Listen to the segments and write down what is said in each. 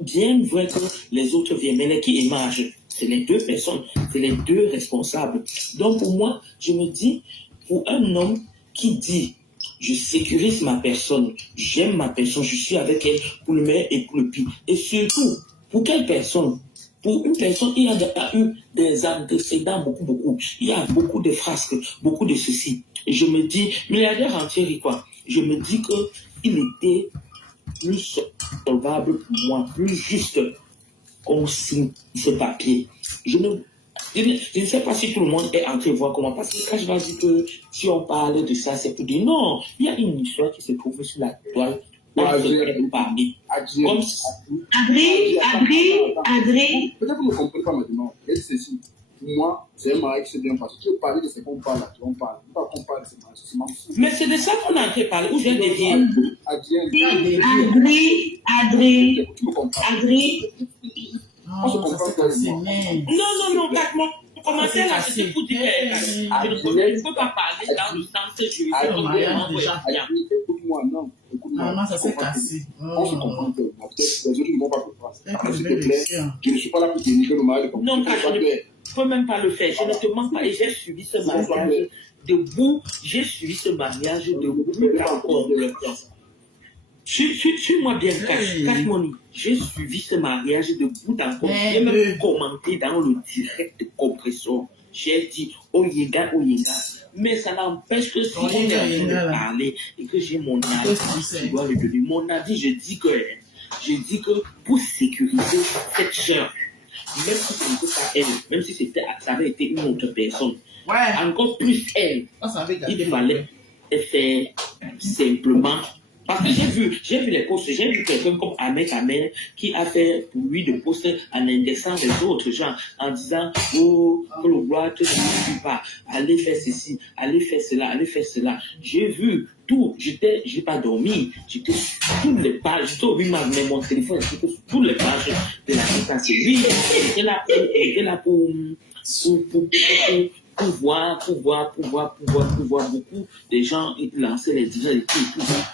bien vrai que les autres viennent, mais les qui émargent, c'est les deux personnes, c'est les deux responsables. Donc pour moi, je me dis, pour un homme qui dit, je sécurise ma personne, j'aime ma personne, je suis avec elle pour le meilleur et pour le pire. Et surtout, pour quelle personne? Pour une personne, il y a eu des antécédents, beaucoup. Il y a beaucoup de frasques, beaucoup de ceci. Et je me dis, milliardaire entier, quoi? Je me dis qu'il était plus solvable pour moi, plus juste qu'on signe ce papier. Je ne sais pas si tout le monde est entré voir comment, parce que quand je vais dire que si on parle de ça, c'est pour dire non, il y a une histoire qui se trouve sur la toile. Adrien. Peut-être que vous ne comprenez pas maintenant. Elle dit ceci. Moi, c'est un mari qui se bien passé. Tu veux parler de ce qu'on parle là, on parle. On parle de ce mari, mais c'est de ça qu'on a entré parler. Où j'ai dévié? On se comprend non, Catherine. Commencez là, c'est pour dire je ne peux pas parler dans le sens juridique. Écoute-moi, non. Maman, ça s'est cassé. On se comprend. Peut-être les autres ne vont pas comprendre. Après, s'il te plaît, je ne suis pas là pour dénigrer le mari. Non, je ne peux même pas le faire. Je ne te mens pas. Et j'ai suivi ce mariage debout. J'ai suivi ce mariage debout. Suis-moi bien, Cash Money. J'ai suivi ce mariage de bout en bout. J'ai même commenté dans le direct de compression. J'ai dit, oh yéga. Mais ça n'empêche que si on est en train de parler et que j'ai mon avis, je dois le donner. Mon avis, je dis que pour sécuriser cette soeur, même si ce n'était pas elle, même si ça avait été une autre personne, encore plus elle, il fallait faire simplement. Parce que j'ai vu les posts, j'ai vu quelqu'un comme Ahmed Ahmed qui a fait pour lui des posts en indexant les autres gens, en disant, oh, que le roi te suffit pas, allez faire ceci, allez faire cela. J'ai vu tout, j'ai pas dormi, j'étais sur toutes les pages, j'ai oublié mon téléphone, j'étais sur toutes les pages de la situation. Lui, il était là pour voir beaucoup de gens lancer les dirigeants et tout.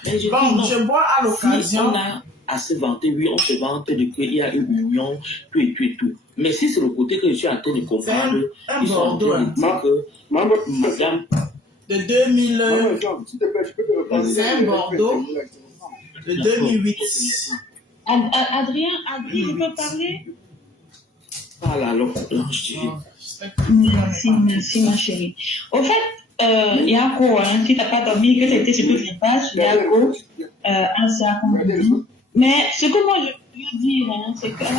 Et je je vois à l'occasion. Si on a à se vanter, oui, on se vante de qu'il y a une union, tout. Mais si c'est le côté que je suis en train de comprendre, ils sont en train de dire que madame. De 2000. C'est un Bordeaux. De 2008. Adrien, je peux parler? Parle alors, chérie. Merci, ma chérie. Au fait, Yako, si tu n'as pas dormi, que tu étais sur toutes les pages, Yako, mais ce que moi je veux dire, c'est qu'à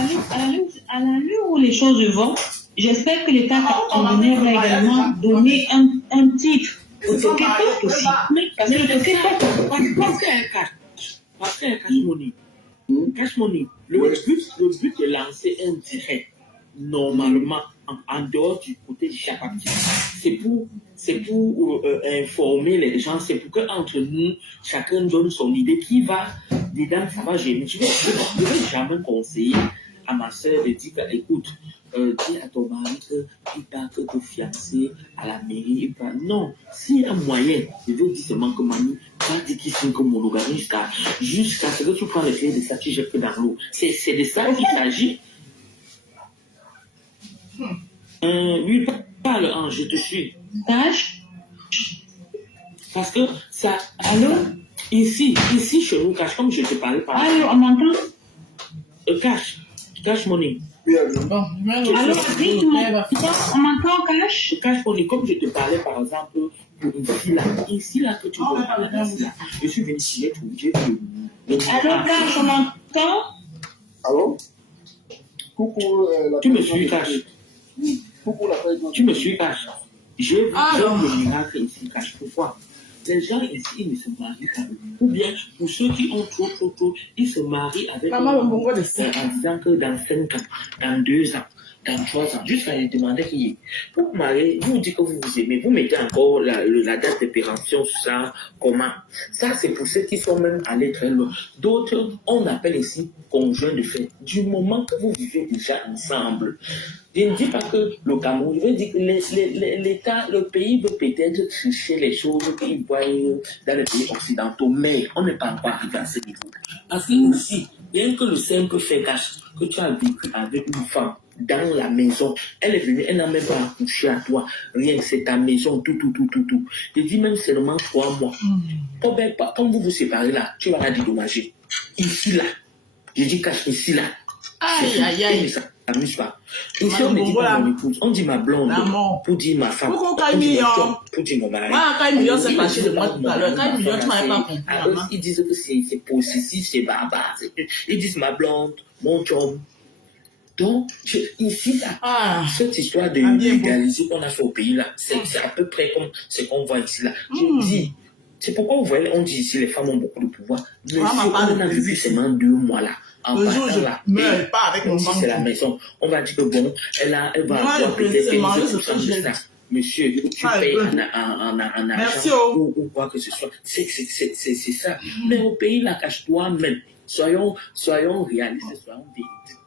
l'allure où les choses vont, j'espère que l'État camerounais va également donner un titre au Tokepost aussi. Parce que le Tokepost, parce que Cash Money, le but est lancer un direct. Normalement, en dehors du côté du Chapapti, c'est pour informer les gens, c'est pour qu'entre nous, chacun donne son idée qui va dedans, ça va gêner. Je vais jamais conseiller à ma soeur de dire, écoute, dis à ton mari qu'il part que te fiancer à la mairie. Non, s'il y a un moyen, je veux dire seulement que mamie, va dire qu'il signe comme monogamie jusqu'à ce que tu prends les clés de ça, tu jettes dans l'eau. C'est de ça qu'il s'agit. Lui parle, je te suis. Parce que ça. Allô? Ici, chez nous, Cash, comme je te parlais par Allô, on m'entend? Cash Money. Bon, allô, on m'entend, Cash Money, comme je te parlais par exemple, pour ici là que tu vois, je suis venu signer tout. Allô, Cash, on m'entend? Allô? Coucou, tu me suis, Cash? Tu me suis, Cash? J'ai vu le miracle ici, Cash. Pourquoi? Les gens ici, ils ne se marient pas. Ou bien, pour ceux qui ont trop, ils se marient avec en disant que dans 5 ans, dans 2 ans, dans 3 ans, jusqu'à les demander qui est. Pour vous marier, vous dites que vous vous aimez, vous mettez encore la date de péremption sur ça, comment? Ça, c'est pour ceux qui sont même allés très loin. D'autres, on appelle ici conjoint de fait. Du moment que vous vivez déjà ensemble, je ne dis pas que le Cameroun, je veux dire que l'État, le pays veut peut-être tricher les choses qu'ils voient dans les pays occidentaux, mais on n'est pas encore arrivé à ce niveau. Parce que ici, Rien que le simple fait que tu as vécu avec une femme dans la maison, elle est venue, elle n'a même pas accouché à toi, rien, c'est ta maison, tout. Je dis même seulement 3 mois. Quand vous vous séparez là, tu vas la dédommager. Ici là, je dis cache ici là. Aïe. Ça n'amuse pas. Ici on ne dit pas mon épouse, on dit ma blonde pour dire ma femme. Pourquoi on dit mon chum pour dire mon mari. Moi, quand Million s'est fâché de moi tout à l'heure, quand Million, tu m'avais pas compris. Ils disent que c'est possessif, c'est barbare. Ils disent ma blonde, mon chum. Donc, ici, là, cette histoire de légaliser qu'on a fait au pays, là, c'est à peu près comme ce qu'on voit ici, là. Je dis, c'est pourquoi vous voyez, on dit ici, les femmes ont beaucoup de pouvoir. Mais si on a vécu seulement 2 mois, là, en partant là, pas avec mon c'est la maison, on va dire que bon, elle va avoir peut-être ça. Monsieur, tu payes en argent ou quoi que ce soit. C'est ça. Mais au pays, là, cache-toi même. Soyons réalistes, soyons véridiques.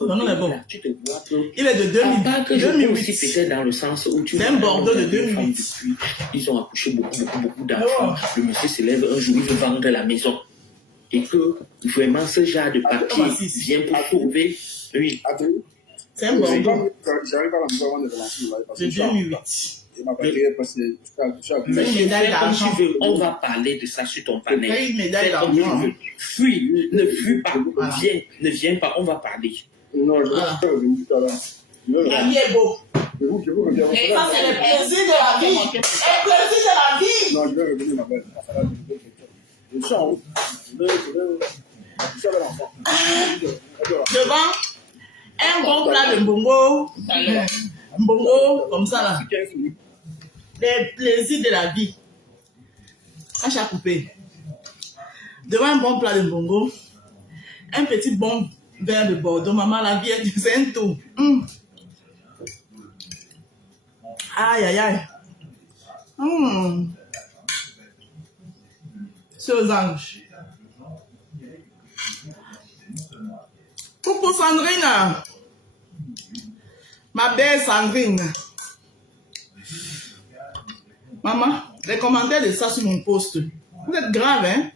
Non, mais bon. Tu te vois que. Il est de 2008. Aussi peut-être dans le sens où tu. C'est un Bordeaux de 2008. Ils ont accouché beaucoup d'enfants. Le monsieur se lève un jour, il veut vendre la maison. Et que vraiment ce genre de papier vient pour sauver. Oui. C'est un Bordeaux. J'arrive à la maison avant de relancer le live parce que de 2008. Il m'a pas créé parce que mais comme tu veux, on va parler de ça sur ton panel. Fais comme tu veux. Fuis, ne fuis pas. Ne viens pas, on va parler. Non, je vais revenir tout à l'heure. La vie est beau. Je vous reviens. Et ça, c'est le plaisir de la vie. Le plaisir de la vie. Non, je vais revenir, ma belle. Je suis en haut. Je suis avec l'enfant. Devant un bon plat de mbongo. Mbongo, comme ça là. Le plaisir de la vie. À chaque coupé. Devant un bon plat de mbongo. Un petit bon verre de Bordeaux. Maman, la vie c'est un tout. Aïe. C'est aux anges. Coucou Sandrine. Ma belle Sandrine. Maman, les commentaires de ça sur mon post. Vous êtes grave, hein?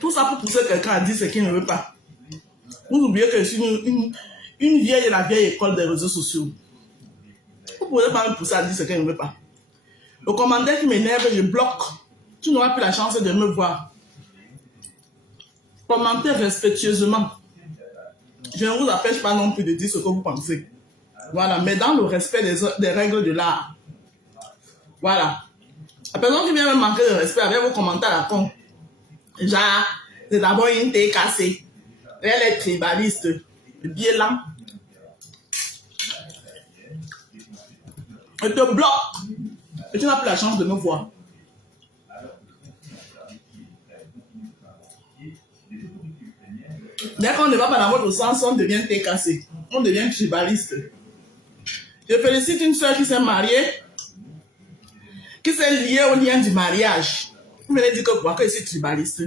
Tout ça pour pousser quelqu'un à dire ce qu'il ne veut pas. Vous oubliez que je suis une vieille de la vieille école des réseaux sociaux. Vous ne pouvez pas me pousser à dire ce qu'il ne veut pas. Le commentaire qui m'énerve, je bloque. Tu n'auras plus la chance de me voir. Commentez respectueusement. Je ne vous empêche pas non plus de dire ce que vous pensez. Voilà, mais dans le respect des règles de l'art. Voilà. La personne qui vient me manquer de respect avec vos commentaires à la con. Genre, c'est d'abord une thé cassée. Elle est tribaliste. Le biais là. Je te bloque. Et tu n'as plus la chance de me voir. Dès qu'on ne va pas dans votre sens, on devient thé cassé. On devient tribaliste. Je félicite une soeur qui s'est mariée, qui s'est liée au lien du mariage. Vous venez dire que moi, que je suis tribaliste,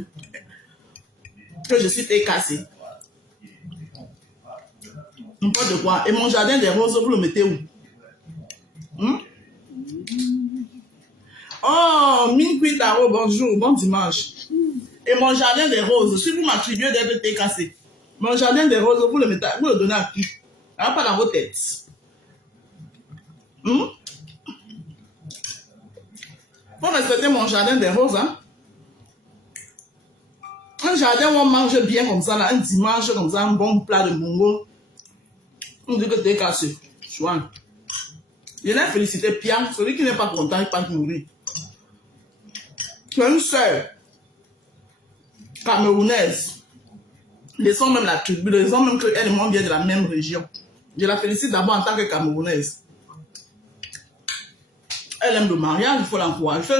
que je suis thé cassé. N'importe quoi. Et mon jardin des roses, vous le mettez où? Oh, Minquit Taro, bonjour, bon dimanche. Et mon jardin des roses, si vous m'attribuez d'être thé cassé, mon jardin des roses, vous le donnez à qui? Alors, pas dans vos têtes. Faut respecter mon jardin des roses, hein? Un jardin où on mange bien comme ça, là, un dimanche comme ça, un bon plat de mongo. On dit que t'es cassé. Chouan. Je l'ai félicité Pierre, celui qui n'est pas content, il peut mourir. Tu as une soeur camerounaise. Les gens même la tribu, les gens même qu'elle et moi viennent de la même région. Je la félicite d'abord en tant que camerounaise. Elle aime le mariage, il faut l'encourager.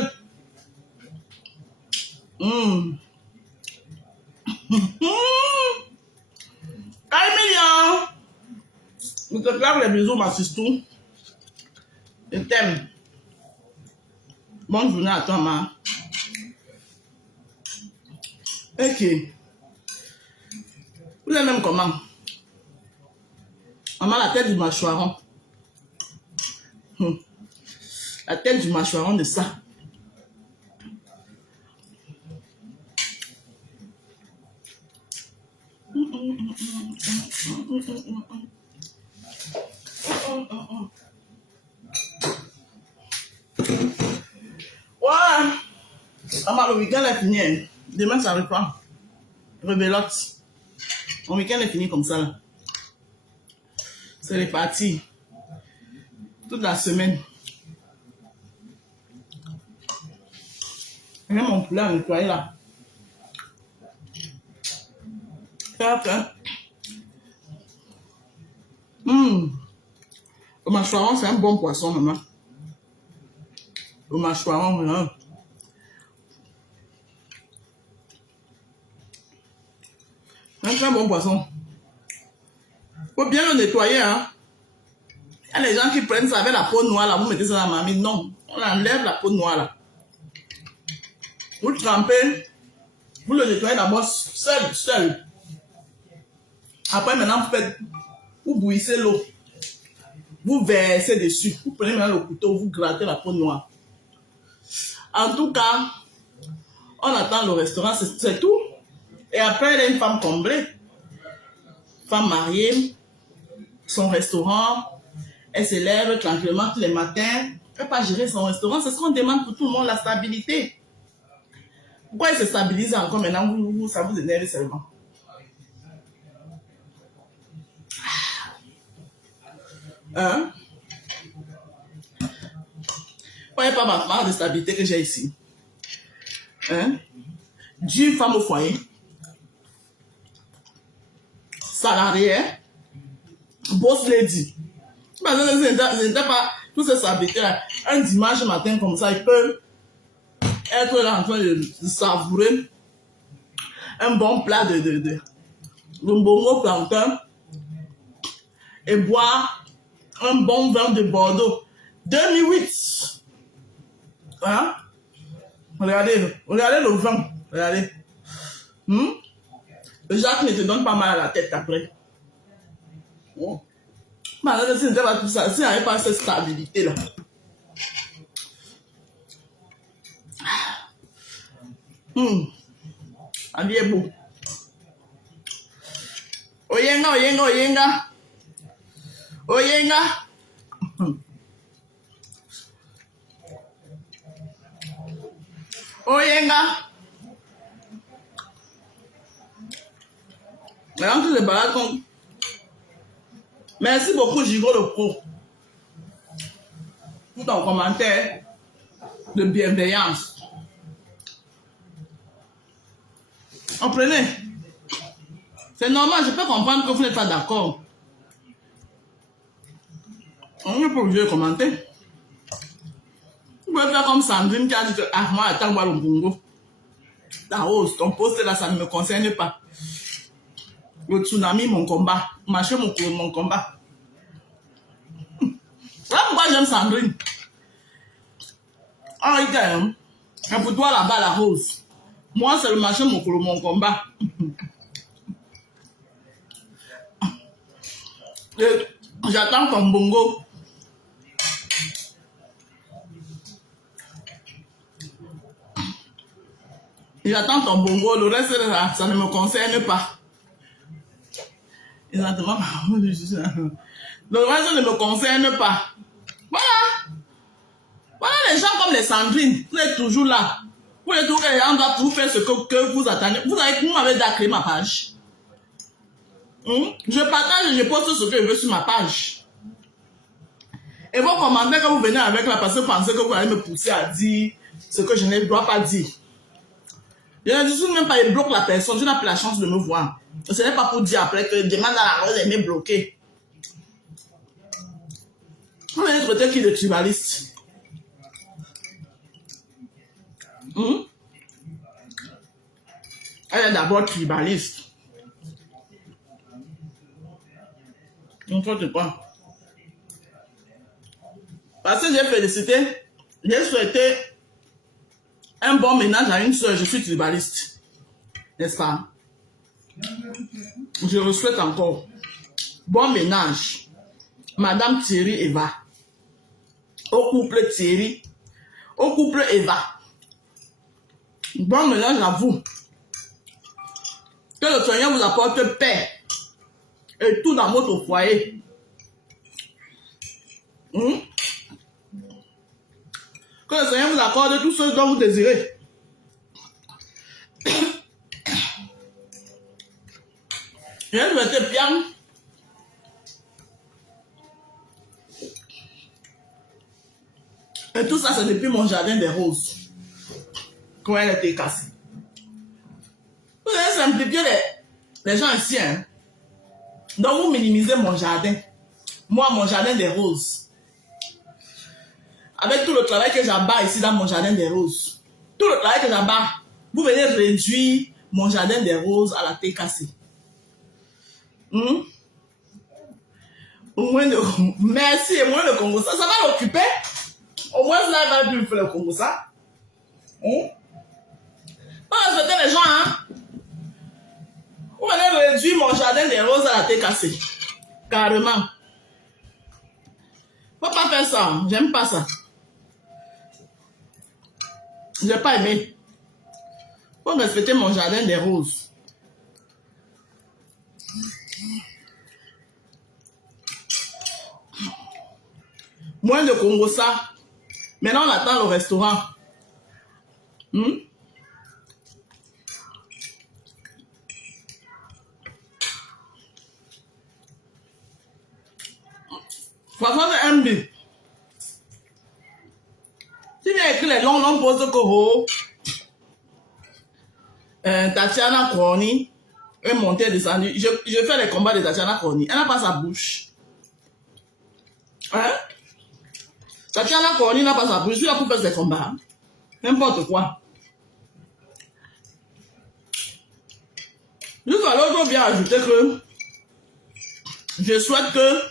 Emilien, je te claque les bisous, ma sistou. Je t'aime. Bonne journée à toi, ma. Ok. Vous êtes même comment? Maman, la tête du mâchoiron. La tête du mâchoiron de ça. Ouais. Le week-end est fini. Demain, ça reprend. Rebelote. Mon week-end est fini comme ça. Là. C'est reparti. Toute la semaine. J'ai mon poulet à nettoyer là. Le mâchoiron, c'est un bon poisson, maman. Le mâchoiron, hein. Un très bon poisson. Faut bien le nettoyer, hein. Il y a les gens qui prennent ça avec la peau noire, là. Vous mettez ça dans la marmite. Non, on enlève la peau noire, là. Vous le trempez. Vous le nettoyez d'abord seul. Après, maintenant, vous bouillissez l'eau. Vous versez dessus. Vous prenez maintenant le couteau, vous grattez la peau noire. En tout cas, on attend le restaurant, c'est tout. Et après, elle est une femme comblée. Femme mariée. Son restaurant. Elle se lève tranquillement tous les matins. Elle ne peut pas gérer son restaurant. C'est ce qu'on demande pour tout le monde, la stabilité. Pourquoi elle se stabilise encore maintenant? Ça vous énerve seulement. Hein? Voyez pas ma part de stabilité que j'ai ici. Hein? 10 femmes au foyer. Salarié. Boss lady. Je n'étais pas toute cette stabilité-là. Un dimanche matin comme ça, il peut être là en train de savourer un bon plat de bongo plantain et boire un bon vin de Bordeaux. 2008. Hein? Regardez le vin. Regardez. Le Jacques ne te donne pas mal à la tête après. Oh. Malheureusement, si n'était pas tout ça, si n'y avait pas cette stabilité-là. La vie est beau. Oyenga. Maintenant, tu te balades comme... Merci beaucoup, Gigo le Pro, pour ton commentaire de bienveillance. Comprenez? C'est normal, je peux comprendre que vous n'êtes pas d'accord. On n'est pas obligé de commenter. Vous pouvez faire comme Sandrine qui a dit que moi, attends, moi, le bongo. La hausse, ton poste là, ça ne me concerne pas. Le tsunami, mon combat. Marcher, mon combat. Voilà pourquoi j'aime Sandrine. Ah, regarde, hein. Pour toi là-bas, la rose. Moi, c'est le marché, mon combat. J'attends ton bongo. J'attends ton bongo. Le reste, là, ça ne me concerne pas. Exactement. Le reste ne me concerne pas. Voilà. Voilà les gens comme les Sandrine. Vous êtes toujours là. Vous êtes toujours là. On doit tout faire ce que vous attendez. Vous m'avez déjà créé ma page. Je partage et je poste ce que je veux sur ma page. Et vos commentaires que vous venez avec là, parce que vous pensez que vous allez me pousser à dire ce que je ne dois pas dire. Je ne dis même pas, il bloque la personne. Je n'ai pas la chance de me voir. Ce n'est pas pour dire après que demande à la rose elle m'est bloquée. On va être traité qui de tribaliste. Elle est d'abord tribaliste. Donc, tu quoi? Parce que j'ai félicité, j'ai souhaité un bon ménage à une soeur, je suis tribaliste. N'est-ce pas? Je le souhaite encore. Bon ménage. Madame Thierry Eva. Au couple Thierry. Au couple Eva. Bon ménage à vous. Que le le Seigneur vous apporte paix et tout dans votre foyer. Que le Seigneur vous accorde tout ce dont vous désirez. Je vais mettre bien. Et tout ça, c'est depuis mon jardin des roses. Quand elle était cassée. Vous allez simplifier les gens ici. Hein? Donc, vous minimisez mon jardin. Moi, mon jardin des roses. Avec tout le travail que j'abats ici dans mon jardin des roses. Tout le travail que j'abats. Vous venez réduire mon jardin des roses à la tête cassée. Au moins merci, et moins le Congo. Ça va l'occuper. Au moins, là, il va plus faire le Congo, ça. Pas respecter les gens, hein. Vous venez réduire mon jardin des roses à la tête cassée. Carrément. Faut pas faire ça. J'aime pas ça. J'ai pas aimé. Faut respecter mon jardin des roses. Moins de Congo, ça. Maintenant, on attend le restaurant. Franchement, c'est un but. Si tu as écrit les longs poses que Tatiana Corny est montée et descendue. Je fais les combats de Tatiana Corny. Elle n'a pas sa bouche. Hein? Tatiana Corny n'a pas sa bouche. Je suis là pour faire ses combats. N'importe quoi. Juste à l'autre, bien ajouter que je souhaite que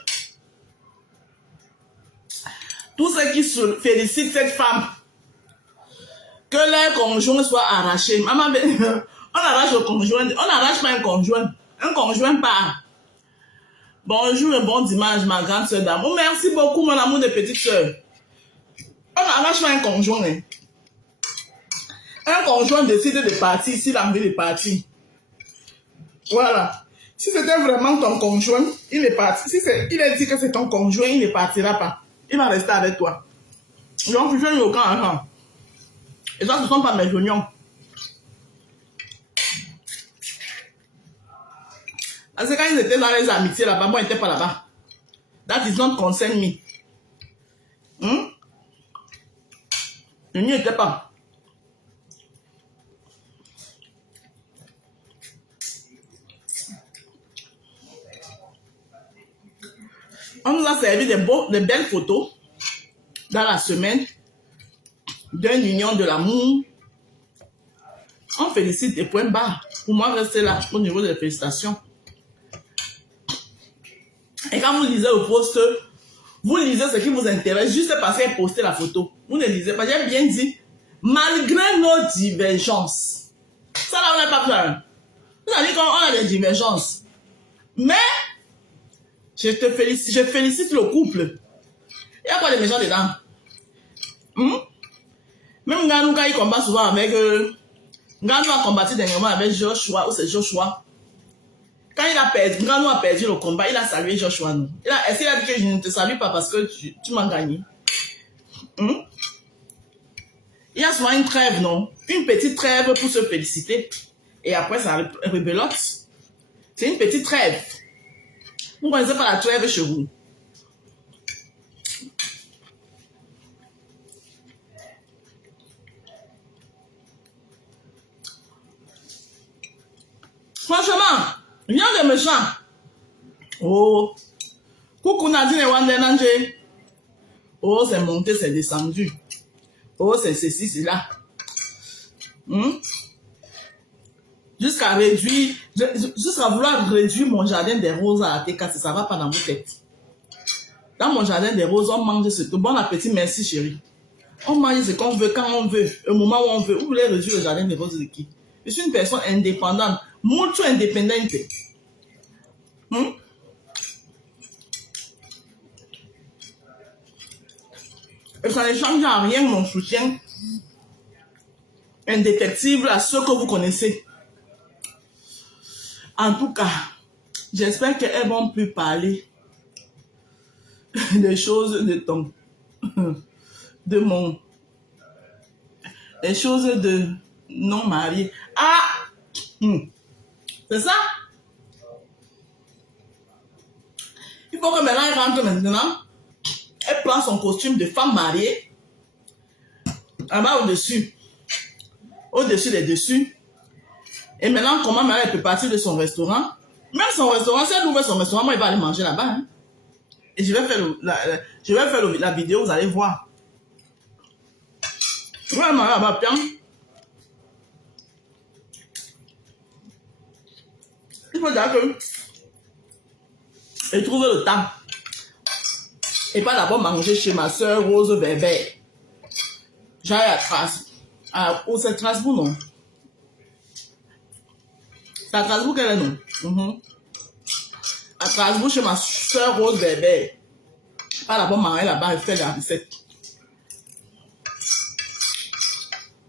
tous ceux qui félicitent cette femme, que leur conjoint soit arraché. Maman, on arrache le conjoint. On n'arrache pas un conjoint. Un conjoint part. Bonjour et bon dimanche, ma grande soeur d'amour. Merci beaucoup, mon amour de petite soeur. On n'arrache pas un conjoint. Hein. Un conjoint décide de partir s'il a envie de partir. Voilà. Si c'était vraiment ton conjoint, il est parti. Si il a dit que c'est ton conjoint, il ne partira pas. Il va rester avec toi. Donc, je n'ai aucun argent. Et ça, ce ne sont pas mes oignons. Parce que quand ils étaient dans les amitiés là-bas, moi, ils n'étais pas là-bas. That is not concern me. Je n'y étais pas. On nous a servi de belles photos dans la semaine d'une union de l'amour. On félicite des points bas. Pour moi, rester là au niveau des félicitations. Et quand vous lisez le post, vous lisez ce qui vous intéresse juste parce qu'elle posté la photo. Vous ne lisez pas. J'ai bien dit, malgré nos divergences. Ça là, on n'a pas peur. Vous avez dit qu'on a des divergences. Mais, je félicite le couple. Il n'y a pas de méchants dedans. Même Nganou, quand il combat souvent avec... Nganou a combattu dernièrement avec Joshua, ou c'est Joshua. Quand Nganou a perdu le combat, il a salué Joshua. Est-ce qu'il a dit que je ne te salue pas parce que tu m'as gagné? Il y a souvent une trêve, non? Une petite trêve pour se féliciter. Et après, ça rebelote. C'est une petite trêve. Vous ne connaissez pas la trêve chez vous. Franchement, rien de méchant. Oh, coucou Nadine et Wandenanje. Oh, c'est monté, c'est descendu. Oh, c'est ceci, c'est là. Jusqu'à vouloir réduire mon jardin des roses à la TK, ça va pas dans vos têtes. Dans mon jardin des roses, on mange ce que. Bon appétit, merci chérie. On mange ce qu'on veut, quand on veut, au moment où on veut. Vous voulez réduire le jardin des roses de qui? Je suis une personne indépendante, mucho indépendante. Et ça ne change en rien mon soutien indétectible à ceux que vous connaissez. En tout cas, j'espère qu'elles vont plus parler des choses de ton, des choses de non mariés. Ah, c'est ça? Il faut que maintenant elle rentre maintenant. Elle prend son costume de femme mariée. Elle va au-dessus. Au-dessus des dessus. Et maintenant, comment maintenant elle peut partir de son restaurant? Même son restaurant, si elle ouvre son restaurant, moi, il va aller manger là-bas. Hein? Et je vais faire la vidéo, vous allez voir. Vraiment, là-bas, bien. Il faut dire que et trouver le temps. Et pas d'abord manger chez ma soeur Rose Weber. J'allais à Strasbourg. Où c'est Strasbourg, non? C'est à Strasbourg qu'elle est, non? À Strasbourg, chez ma soeur Rose Weber. Pas d'abord manger là-bas et faire la recette.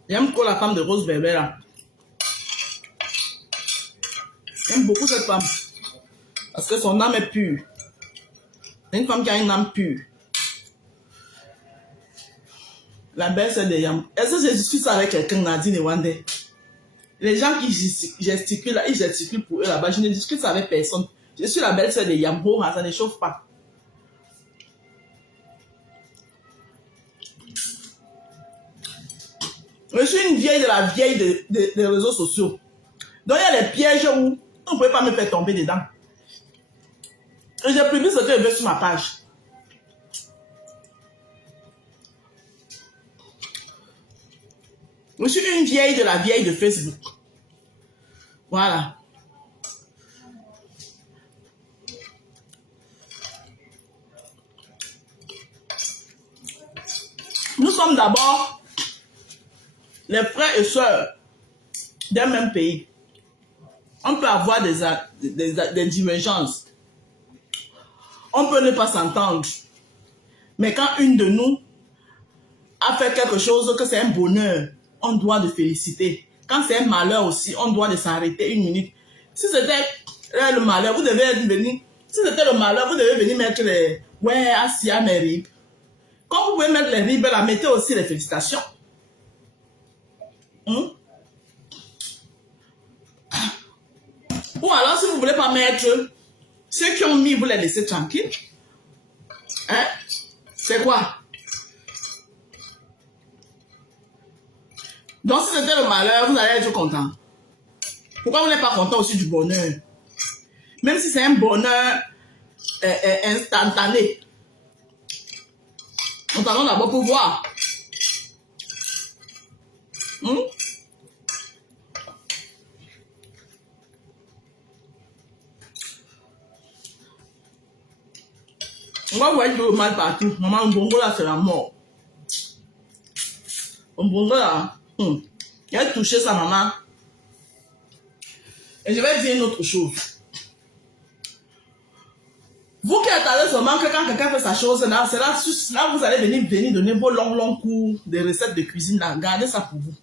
J'aime beaucoup la femme de Rose Weber là. J'aime beaucoup cette femme. Parce que son âme est pure. C'est une femme qui a une âme pure. La belle sœur de Yam. Est-ce que je discute ça avec quelqu'un, Nadine et Wande? Les gens qui gesticulent là, ils gesticulent pour eux là-bas. Je ne discute ça avec personne. Je suis la belle sœur de Yambo, ça ne chauffe pas. Je suis une vieille de la vieille des réseaux sociaux. Donc il y a des pièges où on ne pouvait pas me faire tomber dedans. Et j'ai publié ce que je veux sur ma page. Je suis une vieille de la vieille de Facebook. Voilà. Nous sommes d'abord les frères et sœurs d'un même pays. On peut avoir des divergences. On peut ne pas s'entendre. Mais quand une de nous a fait quelque chose que c'est un bonheur, on doit le féliciter. Quand c'est un malheur aussi, on doit s'arrêter une minute. Si c'était le malheur, vous devez venir. Si c'était le malheur, vous devez venir mettre les... Ouais, Asia, mes ribes. Quand vous pouvez mettre les ribes, là, mettez aussi les félicitations. Ou alors, si vous ne voulez pas mettre... Ceux qui ont mis, vous les laissez tranquilles. Hein? C'est quoi? Donc, si c'était le malheur, vous allez être content. Pourquoi vous n'êtes pas content aussi du bonheur? Même si c'est un bonheur instantané. Nous allons d'abord pour voir. On va voir le mal partout. Maman, Mbongo là, c'est la mort. Mbongo là, il a touché sa maman. Et je vais dire une autre chose. Vous qui attendez seulement que quand quelqu'un fait sa chose, là, c'est là vous allez venir donner vos longs cours de recettes de cuisine. Là. Gardez ça pour vous.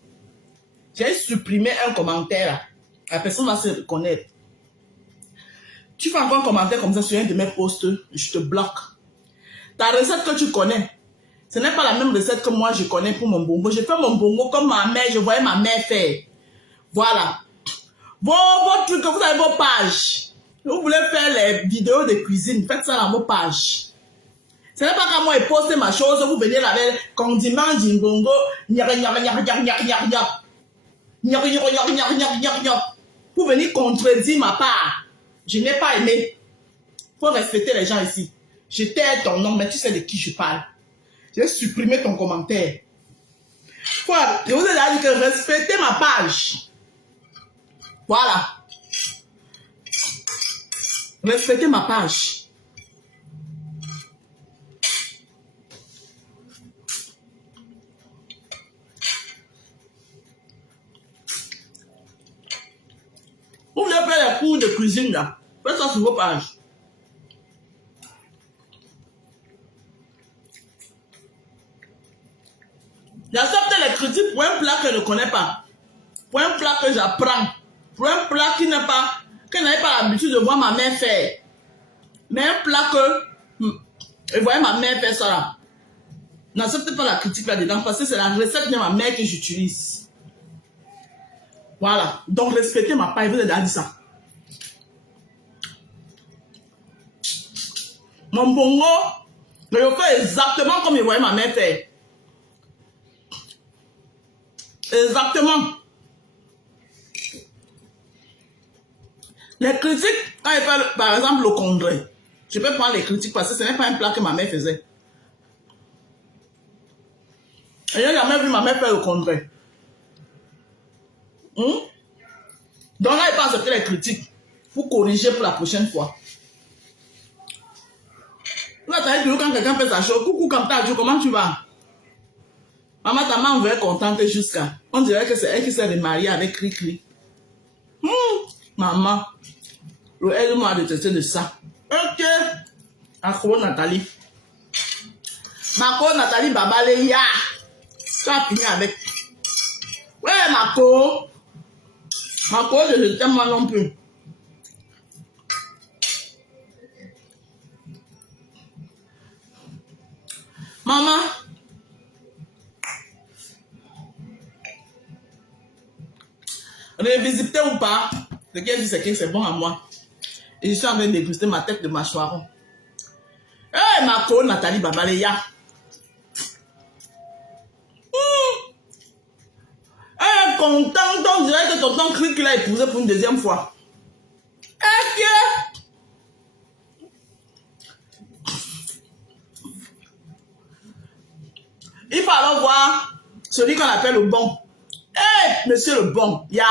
J'ai supprimé un commentaire. Là. La personne va se reconnaître. Tu fais encore un commentaire comme ça sur un de mes posts, je te bloque. Ta recette que tu connais, ce n'est pas la même recette que moi je connais pour mon bongo. Je fais mon bongo comme ma mère, je voyais ma mère faire. Voilà. Vos trucs, vous avez vos pages. Vous voulez faire les vidéos de cuisine, faites ça dans vos pages. Ce n'est pas quand moi je poste ma chose, vous venez là avec condiment, jimbongo, pour venir contredire ma part. Je n'ai pas aimé. Il faut respecter les gens ici. Je t'ai ton nom, mais tu sais de qui je parle. J'ai supprimé ton commentaire. Voilà, je vous ai dit que respectez ma page. Voilà. Respectez ma page. Vous voulez faire les cours de cuisine là. Faites ça sur vos pages. J'accepte les critiques pour un plat que je ne connais pas. Pour un plat que j'apprends. Pour un plat qui n'est pas qu'elle n'avait pas l'habitude de voir ma mère faire. Mais un plat que... Et voyez ma mère faire ça là. N'acceptez pas la critique là-dedans parce que c'est la recette de ma mère que j'utilise. Voilà. Donc respectez ma part, vous avez dit ça. Mon bongo, je le fais exactement comme je voyais ma mère faire. Exactement. Les critiques, quand elle fait par exemple le congrès, je peux prendre les critiques parce que ce n'est pas un plat que ma mère faisait. Et je n'ai jamais vu ma mère faire le congrès. Donc là, elle peut accepter les critiques pour corriger pour la prochaine fois. Là, tu as dit quand quelqu'un fait sa chose, coucou Kamta, comment tu vas? Maman, ta maman va être contente jusqu'à. On dirait que c'est elle qui s'est remariée avec Cri-Cri. Maman, aide-moi à détester de ça. Ok. Accro Nathalie. Marco Nathalie Babaleya. Tu as fini avec. Ouais, Marco. Marco, je ne t'aime pas non plus. Maman. Revisiter ou pas, ce qu'elle dit, c'est que c'est bon à moi. Et je suis en train de déguster ma tête de mâchoire. Hey, Marco, Nathalie Babaleya. Elle est contente, on dirait que tonton Cri qu'il a épousé pour une deuxième fois. Ok. Il faut alors voir celui qu'on appelle le bon. Hey, monsieur le bon, ya,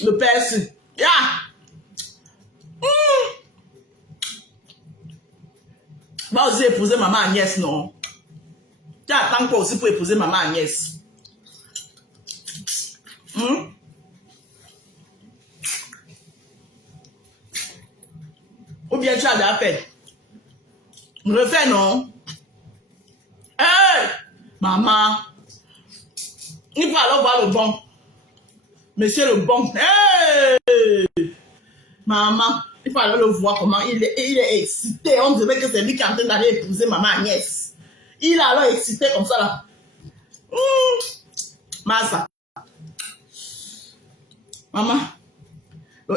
le persil, ya. Va aussi épouser maman Agnès, non? Tu attends quoi aussi pour épouser maman Agnès? Ou bien tu as déjà fait? Refais, non? Hey, maman. Il faut alors voir le bon. Monsieur le bon. Hey! Maman, il faut alors le voir comment il est excité. On dirait que c'est lui qui est en train d'aller épouser maman Agnès. Il est alors excité comme ça là. Massa. Maman,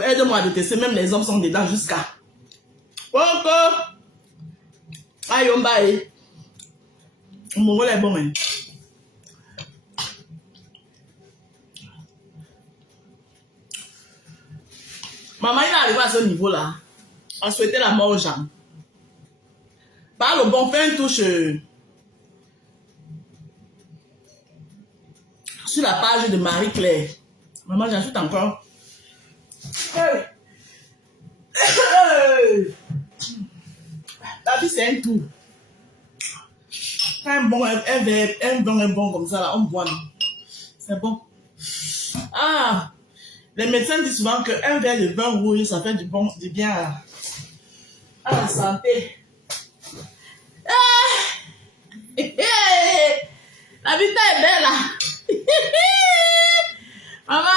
aide-moi à détester. Même les hommes sont dedans jusqu'à. Coco. Aïe, on baille. Mon rôle est bon, hein. Maman, il est arrivé à ce niveau-là. On souhaitait la mort aux gens. Par le bon, fais une touche sur la page de Marie-Claire. Maman, j'ajoute encore. Hey. Hey. La vie, c'est un tout. Quand un bon comme ça, là, on boit. C'est bon. Ah! Les médecins disent souvent qu'un verre de vin rouge, ça fait du bien à la santé. La vie est belle là. Maman.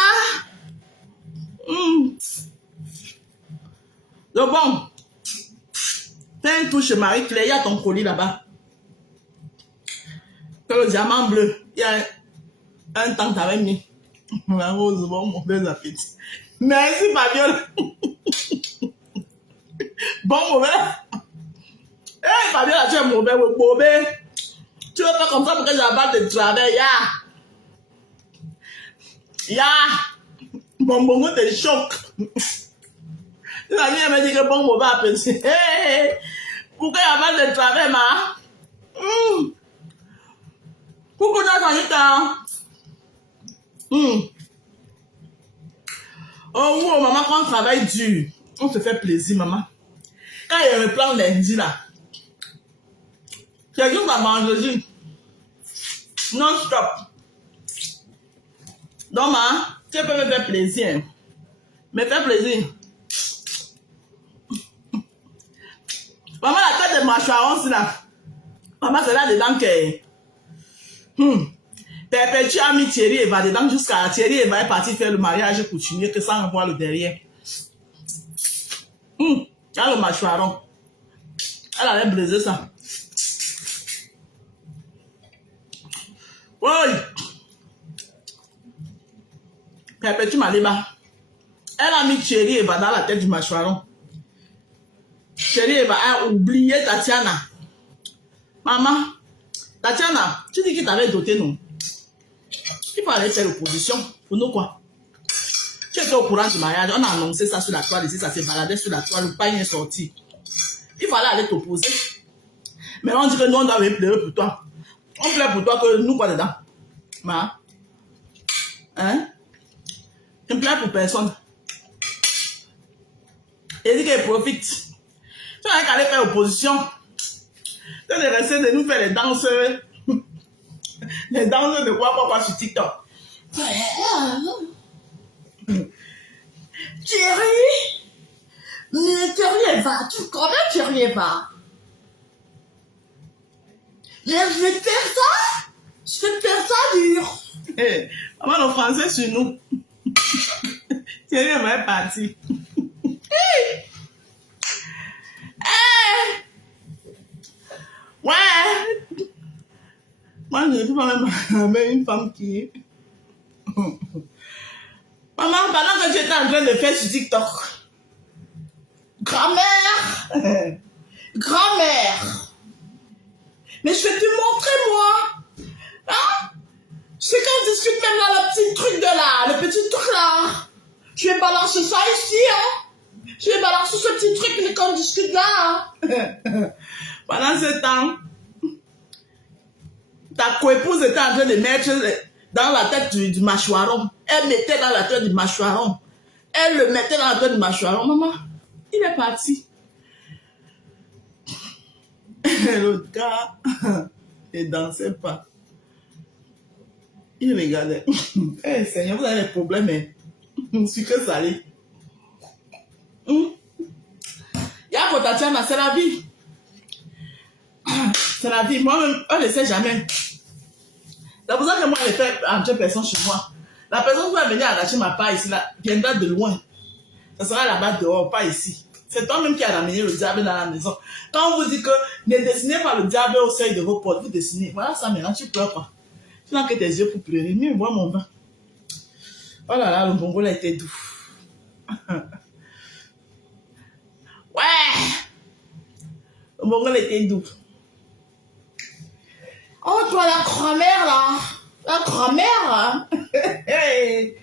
Le bon. Fais un tour chez Marie-Claire, il y a ton colis là-bas. Le diamant bleu, il y a un temps que tu avais mis. La rose, bon, mon bel appétit. Merci, Fabiola. Bon, mauvais. Hey, Fabiola, tu es mauvais, mauvais. Tu veux pas comme ça pour que j'abatte de travers, ya. Bon, bongo te choque. La vie, elle m'a dit que bon, mauvais appétit. Hey, pourquoi j'abatte de travers, ma? Coucou, Nathalie. Oh, wow, maman, quand on travaille dur, on se fait plaisir, maman. Quand il y a un plan lundi, là, quelqu'un va manger non-stop. Donc, maman, tu peux me faire plaisir. Me faire plaisir. Maman, la tête de mâchoire, là. Maman, c'est là dedans que... Perpétue a mis Thierry Eva dedans jusqu'à Thierry Eva est parti faire le mariage coutumier que sans voir le derrière. Il y a le mâchoiron. Elle avait brisé ça. Oui. Perpétue Maliba. Elle a mis Thierry Eva dans la tête du mâchoiron. Thierry Eva a oublié Tatiana. Maman, Tatiana, tu dis que tu avais doté, non? Il faut aller faire l'opposition. Pour nous, quoi? Tu étais au courant du mariage. On a annoncé ça sur la toile ici. Ça s'est baladé sur la toile. Le pain est sorti. Il fallait aller t'opposer. Mais on dit que nous, on doit pleurer pour toi. On pleure pour toi que nous, quoi dedans? Ma? Hein? Je ne pleure pour personne. Et dit qu'elle profite. Tu n'as qu'à aller faire opposition. Tu es resté de nous faire les danses. Les danses de quoi sur TikTok. Thierry, mais Thierry Eva, tu connais Thierry Eva? Mais je vais te faire ça. Je vais te faire ça dur. Hey, maman, le français sur nous. Thierry Eva est parti. Hey. Hey. Ouais. Moi, je ne peux pas même avec une femme qui est... Maman, pendant que j'étais en train de faire sur TikTok, Grand-mère, grand-mère, mais je vais te montrer, moi. Hein? C'est qu'on discute même là, le petit truc de là, le petit truc là. Je vais balancer ça ici, hein. Je vais balancer ce petit truc qu'on discute là. Hein. Pendant ce temps, ta coépouse était en train de mettre dans la tête du mâchoiron. Elle mettait dans la tête du mâchoiron. Elle le mettait dans la tête du mâchoiron. Maman, il est parti. L'autre gars, il ne dansait pas. Il regardait. Eh, Seigneur, vous avez des problèmes, mais je ne suis que salé. Il y a pour Tatiana, c'est la vie. C'est la vie. Moi-même, on ne sait jamais. C'est pour ça que moi, je fais entre personnes chez moi. La personne qui va venir arracher ma part ici, là, viendra de loin. Ça sera là-bas dehors, pas ici. C'est toi-même qui a ramené le diable dans la maison. Quand on vous dit que ne dessinez pas le diable au seuil de vos portes, vous dessinez. Voilà ça, maintenant, tu pleures pas. Tu n'as que tes yeux pour pleurer. Mieux, bois mon vin. Oh là là, le bongo là était doux. Ouais! Le bongo là était doux. Oh, toi, la grand-mère, là. La grand-mère, hein. Hey!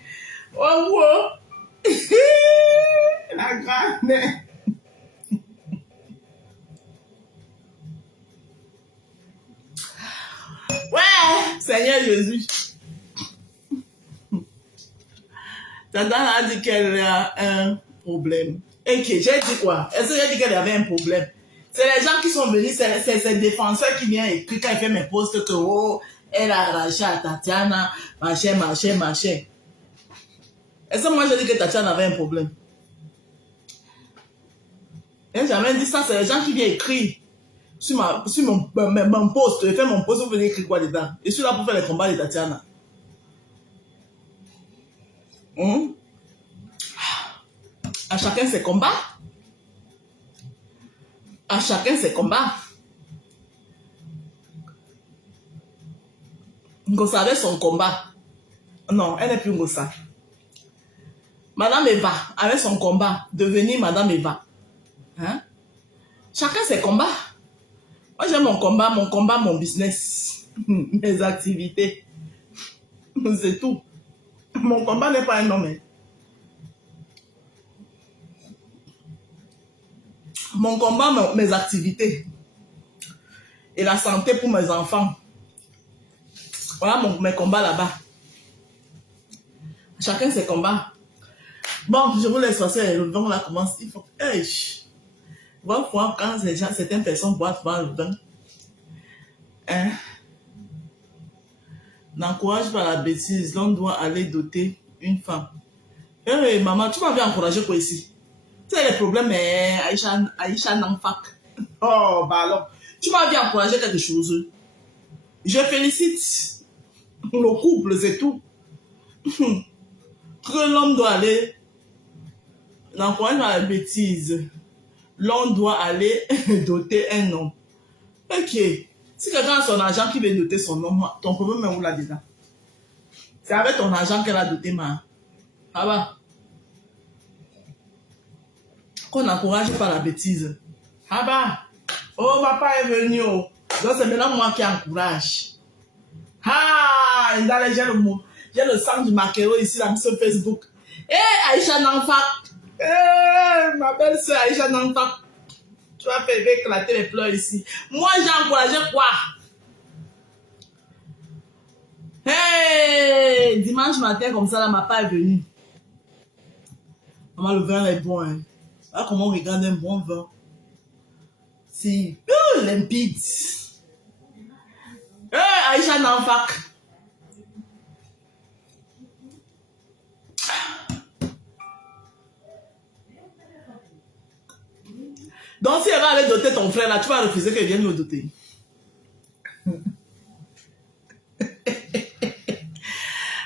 Oh, wow! La grand-mère! Ouais! Seigneur Jésus! Tata a dit qu'elle a un problème. Et que j'ai dit quoi? Est-ce que j'ai dit qu'elle avait un problème? C'est les gens qui sont venus, c'est ces défenseurs qui viennent écrire quand il fait mes posts que oh, elle a arraché à Tatiana, machin. Est-ce que moi j'ai dit que Tatiana avait un problème? J'ai jamais dit ça, c'est les gens qui viennent écrire sur mon post. Je fais mon post, vous venez écrire quoi dedans? Je suis là pour faire les combats de Tatiana. À chacun ses combats. À chacun ses combats. Ngosa avait son combat. Non, elle n'est plus Ngosa. Madame Eva avait son combat. Devenir Madame Eva. Hein? Chacun ses combats. Moi j'ai mon combat, mon business. Mes activités. C'est tout. Mon combat n'est pas un homme. Mon combat, mes activités. Et la santé pour mes enfants. Voilà mes combats là-bas. Chacun ses combats. Bon, je vous laisse passer. Le vin là commence. Il faut... Hey, voir quand certaines personnes boivent le vin. Hein? N'encourage pas la bêtise. L'on doit aller doter une femme. Hey, maman, tu m'avais encouragé quoi ici? Tu as les problèmes, mais Aïcha Nanfak. Oh, bah alors. Tu m'avais encouragé quelque chose. Je félicite. Le couple, c'est tout. Que l'homme doit aller, n'encourage pas la bêtise. L'homme doit aller doter un homme. Ok. Si quelqu'un a son argent qui veut doter son homme, ton problème est où là-dedans? C'est avec ton argent qu'elle a doté, ma. Ah bah. Qu'on n'encourage pas la bêtise. Ah bah. Oh, papa est venu. Oh. Donc c'est maintenant moi qui encourage. Ah, j'ai le sang du maquereau ici là, sur Facebook. Eh, Aïcha Nanfak. Eh, ma belle-sœur Aïcha Nanfak. Tu vas faire éclater les pleurs ici. Moi, j'ai encouragé quoi? Hey, dimanche matin, comme ça, là, ma part est venue. Maman, le vin est bon, hein. Là, comment on regarde un bon vin? C'est limpide. Hey, Aïcha Nanfak. Donc, si elle va aller doter ton frère, là, tu vas refuser qu'elle vienne le doter.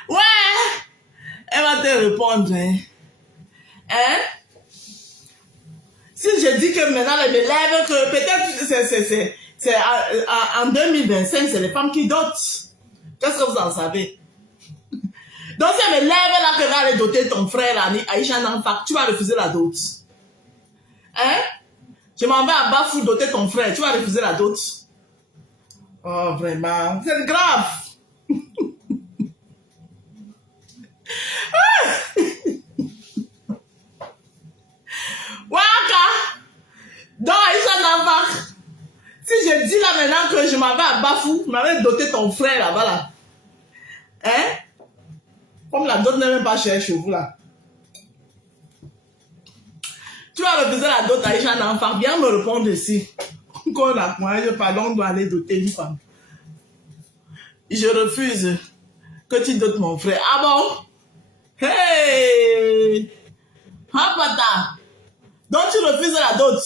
Ouais! Elle va te répondre, hein? Hein? Si je dis que maintenant, elle me lève, que peut-être c'est en 2025, c'est les femmes qui dotent. Qu'est-ce que vous en savez? Donc, si elle me lève, là, qu'elle va aller doter ton frère, là, Aïcha Nanfak, tu vas refuser la dot. Hein? Je m'en vais à Bafou doter ton frère. Tu vas refuser la dot? Oh, vraiment. C'est grave. Waka. Donc, Aïcha Nanfak. Si je dis là maintenant que je m'en vais à Bafou, je m'en vais doter ton frère là-bas là. Hein? Comme la dot n'est même pas chère chez vous là. Tu vas refuser la dot à Aïcha Nanfak. Viens me répondre ici. Qu'on a moi, je pardon, on doit aller doter une femme. Je refuse que tu dotes mon frère. Ah bon? Hey! Ah pata! Donc tu refuses la dot?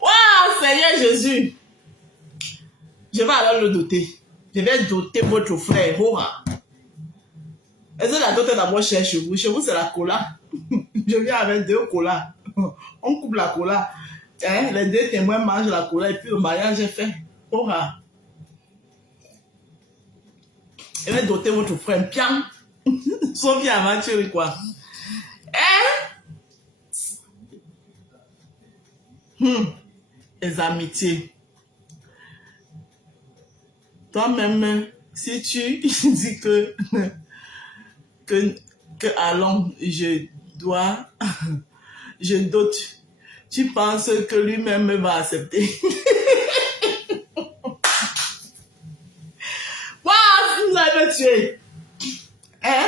Waouh, Seigneur Jésus! Je vais alors le doter. Je vais doter votre frère. Est-ce que la dot est d'abord chère chez vous? Chez vous, c'est la cola. Je viens avec 2 colas. On coupe la cola. Hein? Les 2 témoins mangent la cola et puis le mariage est fait. Je vais doter votre frère. Pian. Sauf qu'il aventure quoi. Hein? Les amitiés. Toi-même, si tu dis que allons, je dote, tu penses que lui-même va accepter. Waouh, vous avez tué. Hein?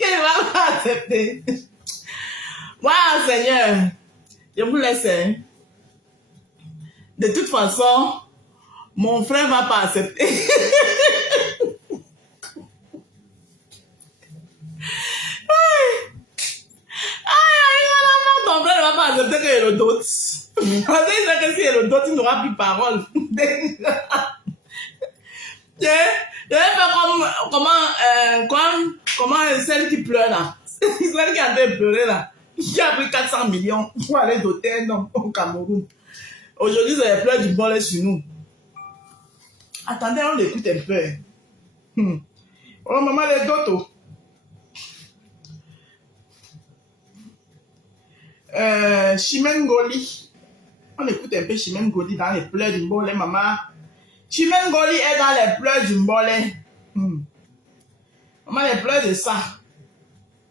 Il va pas accepter. Waouh, Seigneur. Je vous laisse. Hein? De toute façon, mon frère va pas accepter. Ton frère ne va pas accepter qu'il le dote. Parce que si il le dote, il n'aura plus parole. Je vais faire comment celle qui pleure là. Celle qui est en train de pleurer là. Qui a pris 400 millions pour aller doter un homme au Cameroun. Aujourd'hui, c'est les pleurs du bon sur nous. Attendez, on l'écoute un peu. Oh, maman, les dotos. Chimène Goli. On écoute un peu Chimène Goli dans les pleurs du Mbolé, maman. Chimène Goli est dans les pleurs du Mbolé. Maman, les pleurs de ça.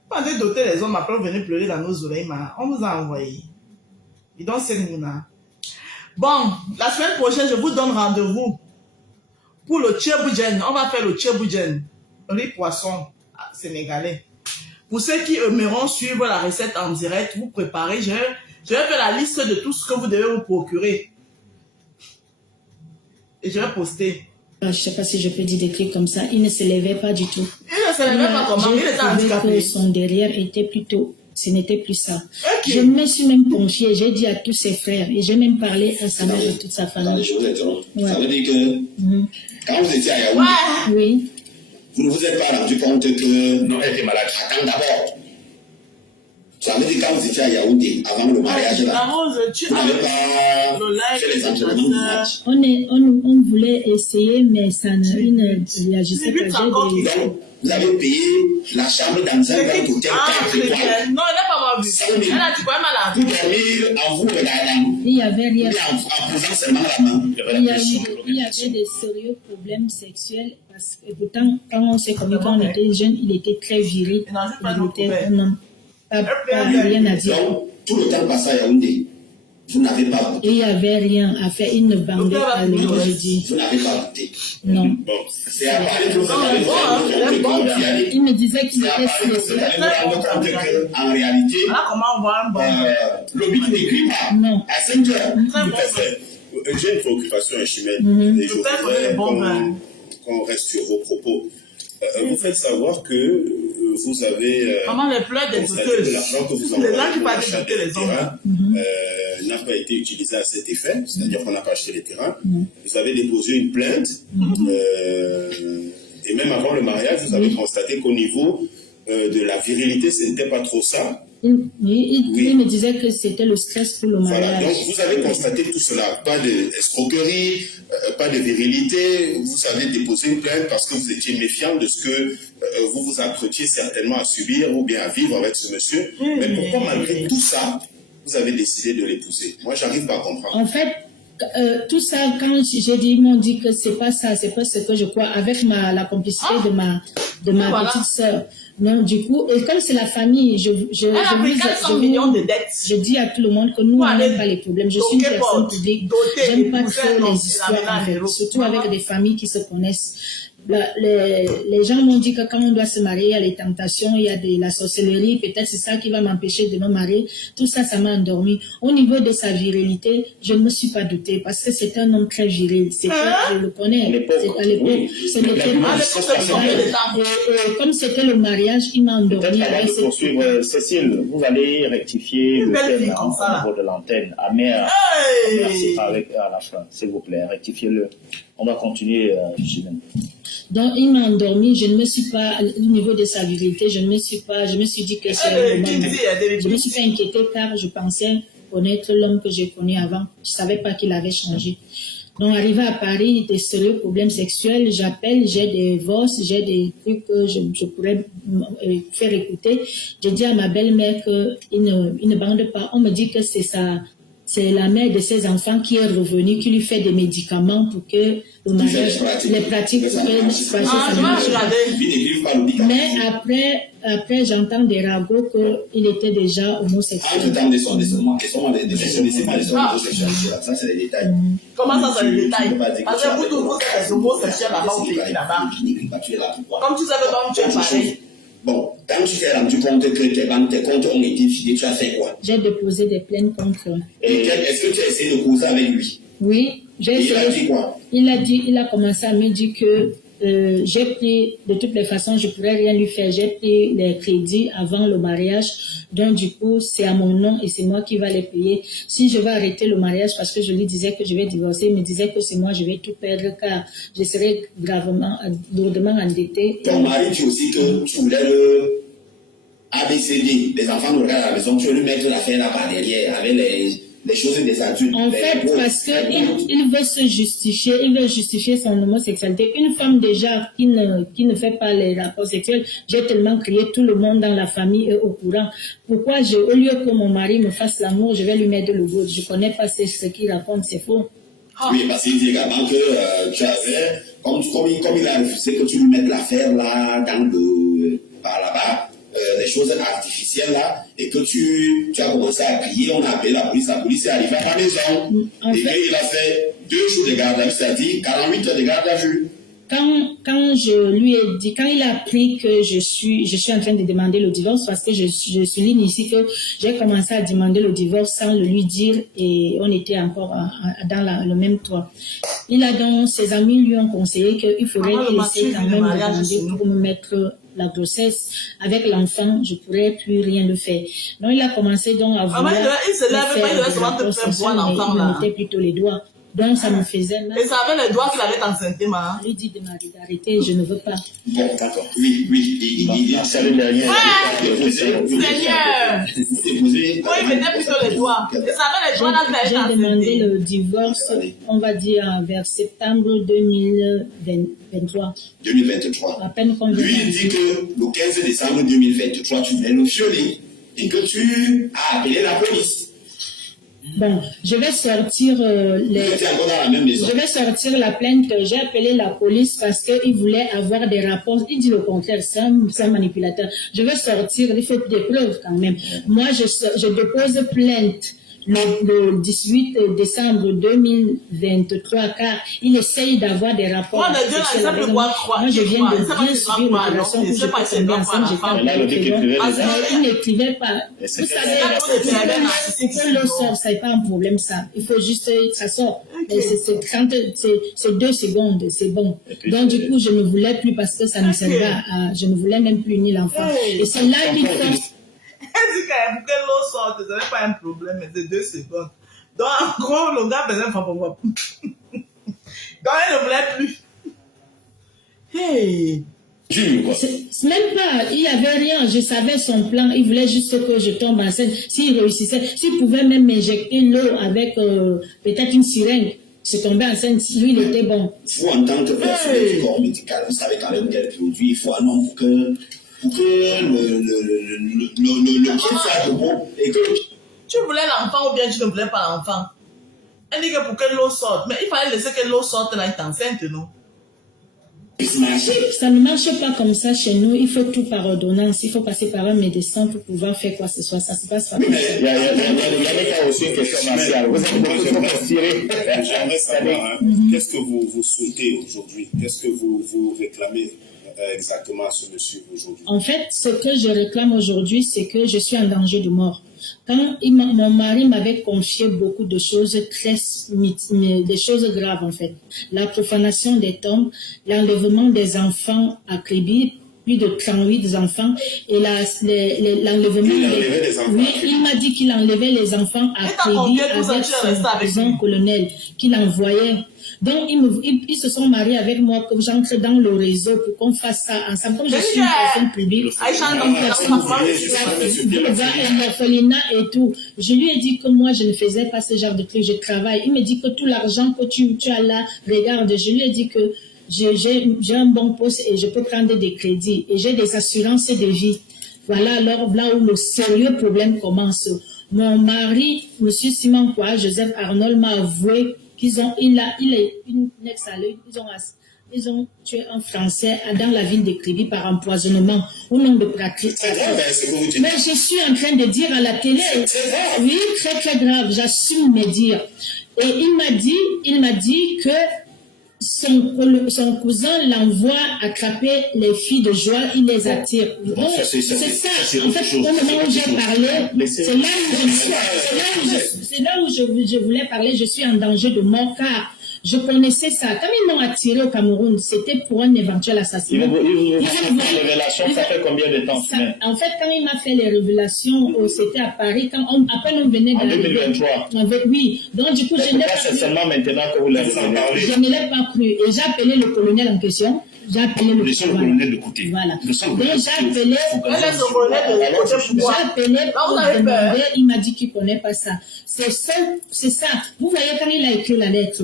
Quand on doter les hommes, après, venez pleurer dans nos oreilles, maman. On vous a envoyé. Et donc, c'est nous, là. Bon, la semaine prochaine, je vous donne rendez-vous pour le tchéboujen. On va faire le tchéboujen, riz poisson sénégalais. Pour ceux qui aimeront suivre la recette en direct, vous préparez. Je vais faire la liste de tout ce que vous devez vous procurer. Et je vais poster. Je ne sais pas si je peux dire des trucs comme ça. Il ne se levait pas du tout. Il ne se levait pas comment? Il était handicapé. Son derrière était plutôt ce n'était plus ça. Ok. Je me suis même confiée, j'ai dit à tous ses frères et j'ai même parlé à sa mère et toute sa Attendez, famille. je vous interromps. Ouais. Ça veut dire que quand vous étiez à Yaoundé, Ouais. Oui, vous ne vous êtes pas rendu compte que non, elle était malade. Attends d'abord. Ça veut dire quand vous étiez à Yaoundé, avant le mariage, là, La Rose, tu vous n'avez as pas le fait les like, entraînements du match. on voulait essayer, mais ça ne réagissait pas. Donc, vous avez payé la chambre dans un grand hôtel 4 étoiles. Non, elle n'a pas vu. Elle a dit quoi, malade. Vous dormir en vous regardant, Il n'y avait rien. mais en posant seulement la main. Il y avait des sérieux problèmes sexuels parce que pourtant, quand on s'est connu, quand on était jeune, il était très viril. Il était un homme. Pas rien à dire. Donc, tout le temps passé à Yaoundé, vous n'avez pas voté. Et il n'y avait rien à faire. Il ne bandait pas le mot, je dis. Vous n'avez pas voté. Non. Bon, c'est à part que vous avez fait compte d'y aller. Il me disait qu'il C'est à était part que vous stressé. allez vous rendre compte qu'en réalité, Voilà comment on voit un bon. le but n'écrit pas. Non. À 5 heures. Très bon. Tout à fait. J'ai une préoccupation, Chimène, et je Peut-être voudrais les bons vins. qu'on reste sur vos propos. Vous faites savoir que vous avez Comment les pleurs des constaté que douteuses. l'argent que vous Les envoyez gens qui pour parlent l'achat de des les terrains hommes. n'a pas été utilisé à cet effet, c'est-à-dire qu'on n'a pas acheté les terrains. Vous avez déposé une plainte, et même avant le mariage, vous avez constaté qu'au niveau de la virilité, ce n'était pas trop ça. Il me disait que c'était le stress pour le Voilà, mariage. donc vous avez constaté tout cela, pas d'escroquerie, pas de virilité, vous avez déposé une plainte parce que vous étiez méfiant de ce que vous vous apprêtiez certainement à subir ou bien à vivre avec ce monsieur. Mais pourquoi malgré tout ça, vous avez décidé de l'épouser? Moi, j'arrive pas à comprendre. En fait, tout ça, quand j'ai dit, ils m'ont dit que c'est pas ça, c'est pas ce que je crois, avec la complicité de ma Voilà. petite sœur. Non, du coup, et comme c'est la famille, Elle a pris 400 millions de dettes. je dis à tout le monde que nous, on n'aime pas les problèmes. Je suis une Doté personne porte, publique. doté, J'aime pas épousé, trop non, les c'est histoires, la en fait, ménage. surtout avec des familles qui se connaissent. Les gens m'ont dit que quand on doit se marier, il y a les tentations, il y a la sorcellerie, peut-être c'est ça qui va m'empêcher de me marier. Tout ça, ça m'a endormi. Au niveau de sa virilité, je ne me suis pas doutée parce que c'est un homme très viril. Je le connais. À l'époque, ce n'était pas. Et comme c'était le mariage, il m'a endormi. Peut-être avant de poursuivre, Cécile, vous allez rectifier le belle fille thème comme ça. au niveau de l'antenne. Amère, merci avec à la fin, s'il vous plaît, rectifiez-le. On va continuer, Chimène. Donc, il m'a endormi, je ne me suis pas, au niveau de sa virilité, je me suis dit que c'est un moment. Je me suis pas inquiétée car je pensais connaître l'homme que j'ai connu avant. Je savais pas qu'il avait changé. Donc, arrivé à Paris, des sérieux problèmes sexuels, j'appelle, j'ai des voces, j'ai des trucs que je pourrais faire écouter. J'ai dit à ma belle-mère qu'il ne bande pas. On me dit que c'est la mère de ses enfants qui est revenue, qui lui fait des médicaments pour que le mariage, les pratiques pour que ça ne marche pas. Mais après j'entends des ragots qu'il était déjà homosexuel. Entre temps de son décèlement, et son décession, c'est pas les homosexuels, ça c'est les détails. Comment ça, c'est les détails? Parce que vous, tout le monde, c'est homosexuel là-bas au pays, là-bas. Comme tu savais pas où tu es pareil. Bon, quand tu t'es rendu compte que tes comptes ont été filés, tu as fait quoi? J'ai déposé des plaintes contre. Et est-ce que tu as essayé de causer avec lui? Oui, j'ai essayé. Il a dit quoi? Il a commencé à me dire que j'ai pris, de toutes les façons, je pourrais rien lui faire. J'ai pris les crédits avant le mariage. Donc, du coup, c'est à mon nom et c'est moi qui vais les payer. Si je vais arrêter le mariage parce que je lui disais que je vais divorcer, il me disait que c'est moi, je vais tout perdre car je serais lourdement endettée. Ton mari dit aussi que tu voulais le ABCD. Les enfants nous regardent à la maison, tu veux lui mettre l'affaire là par derrière avec les choses des adultes. En fait, parce qu'il veut se justifier, il veut justifier son homosexualité. Une femme déjà qui ne fait pas les rapports sexuels, j'ai tellement crié, tout le monde dans la famille est au courant. Pourquoi au lieu que mon mari me fasse l'amour, je vais lui mettre le goût? Je connais pas ce qu'il raconte, c'est faux. Oui, parce qu'il dit également que tu avais, comme il a refusé que tu lui mettes l'affaire là, par là-bas, des choses artificielles là, et que tu as commencé à crier, on a appelé la police est arrivée à la maison, et qu'il a fait 2 jours de garde à vue, c'est-à-dire 48 heures de garde à vue. Quand je lui ai dit, quand il a appris que je suis en train de demander le divorce, parce que je souligne ici que j'ai commencé à demander le divorce sans le lui dire et on était encore dans le même toit. Il a donc, ses amis lui ont conseillé qu'il faudrait Avant le qu'il mariage, essaie quand le même de mariage, demander c'est pour me mettre la grossesse. Avec l'enfant, je pourrais plus rien le faire. Donc, il a commencé donc à vouloir il se lève, faire il devait de seulement te la faire grossesse, boire mais l'enfant il là. me mettait plutôt les doigts. Donc, ça me faisait mal. Et c'est avec les doigts qu'il avait enceinte, hein. Je lui dis d'arrêter, je ne veux pas. Bon, d'accord. Oui. C'est le dernier. Seigneur! Déposer. Moi, il mettait plutôt les doigts. Et c'est avec les doigts là qu'il J'ai avait demandé enceinte. le divorce, on va dire, vers septembre 2023. 2023. À peine qu'on Lui, il dit que le 15 décembre 2023, tu voulais le violer et que tu as appelé la police. Bon, je vais sortir Vous étiez encore dans la même maison. Je vais sortir la plainte. J'ai appelé la police parce qu'il voulait avoir des rapports. Il dit le contraire, c'est un manipulateur. Je vais sortir, il faut des preuves quand même. Moi, je dépose plainte le 18 décembre 2023 car il essaye d'avoir des rapports. Moi, le Dieu, là, il sait plus quoi croire. Moi, je viens de Il sait pas bien si c'est subir quoi, une non. relation où Il sait j'étais pas si c'est tombée quoi, enceinte, la j'étais femme. en Là, le dit qu'il prison. écrivait Parce des que- actes. Il n'écrivait pas. Et c'est Vous que savez, c'est- il faut le sort, ça n'est pas un problème ça. Il faut juste, ça sort. Et c'est 2 secondes, c'est bon. Et puis, Donc c'est- du coup, je ne voulais plus parce que ça ne servait à, je ne voulais même plus unir l'enfant. Hey. Et c'est là qu'il faut. Elle dit pour que l'eau sorte, ce n'est pas un problème, mais c'est 2 secondes. Donc, en gros, le gars faisait pas. Donc, elle ne voulait plus. Hey! Dur, quoi. C'est même pas, il n'y avait rien, je savais son plan, il voulait juste que je tombe enceinte. S'il réussissait, s'il pouvait même m'injecter l'eau avec peut-être une sirène, je tombais enceinte, lui il était bon. Vous, en tant que personne du corps médical, vous savez quand même quel produit il faut un homme pour que le pied soit debout et que Tu voulais l'enfant ou bien tu ne voulais pas l'enfant? Elle dit que pour que l'eau sorte, mais il fallait laisser que l'eau sorte là, elle est enceinte, non? puisse marcher. Ça ne marche pas comme ça chez nous, il faut tout par ordonnance, il faut passer par un médecin pour pouvoir faire quoi que ce soit, ça se passe pas comme ça. Il y a aussi une question martiale. Vous êtes beaucoup trop tiré. J'aimerais savoir, qu'est-ce que vous souhaitez aujourd'hui? Qu'est-ce que vous réclamez exactement à ce monsieur aujourd'hui? En fait, ce que je réclame aujourd'hui, c'est que je suis en danger de mort. Quand mon mari m'avait confié beaucoup de choses des choses graves en fait. La profanation des tombes, l'enlèvement des enfants à Kribi, plus de 38 enfants, et l'enlèvement des enfants. Oui, il m'a dit qu'il enlevait les enfants à Kribi avec son colonel, qu'il envoyait. Donc, ils se sont mariés avec moi, que j'entre dans le réseau pour qu'on fasse ça ensemble. Comme je suis une personne publique, l'orphelinat et tout. Je lui ai dit que moi, je ne faisais pas ce genre de trucs, je travaille. Il me dit que tout l'argent que tu as là, regarde, je lui ai dit que j'ai un bon poste et je peux prendre des crédits et j'ai des assurances de vie. Voilà alors là où le sérieux problème commence. Mon mari, M. Simon Kwa, Joseph Arnold, m'a avoué il est une ex à lui, ils ont tué un Français dans la ville de Kribi par empoisonnement au nom de pratique. Mais je suis en train de dire à la télé, oui, très très grave, j'assume mes dires. Et il m'a dit que son cousin l'envoie attraper les filles de joie, il les attire. Donc, c'est ça. En fait, au moment où j'ai parlé, c'est là où je voulais parler, je suis en danger de mort car je connaissais ça. Quand ils m'ont attiré au Cameroun, c'était pour un éventuel assassinat. Les révélations, ça fait combien de temps? En fait, quand il m'a fait les révélations, c'était à Paris, après on venait en 2023. Oui, donc du coup, je n'ai pas c'est seulement maintenant que vous l'avez parlé. Je ne l'ai pas cru. Et j'ai appelé le colonel en question. J'ai appelé le colonel de côté. Voilà. Donc j'ai appelé pour demander, il m'a dit qu'il ne connaît pas ça. C'est ça. Vous voyez, quand il a écrit la lettre,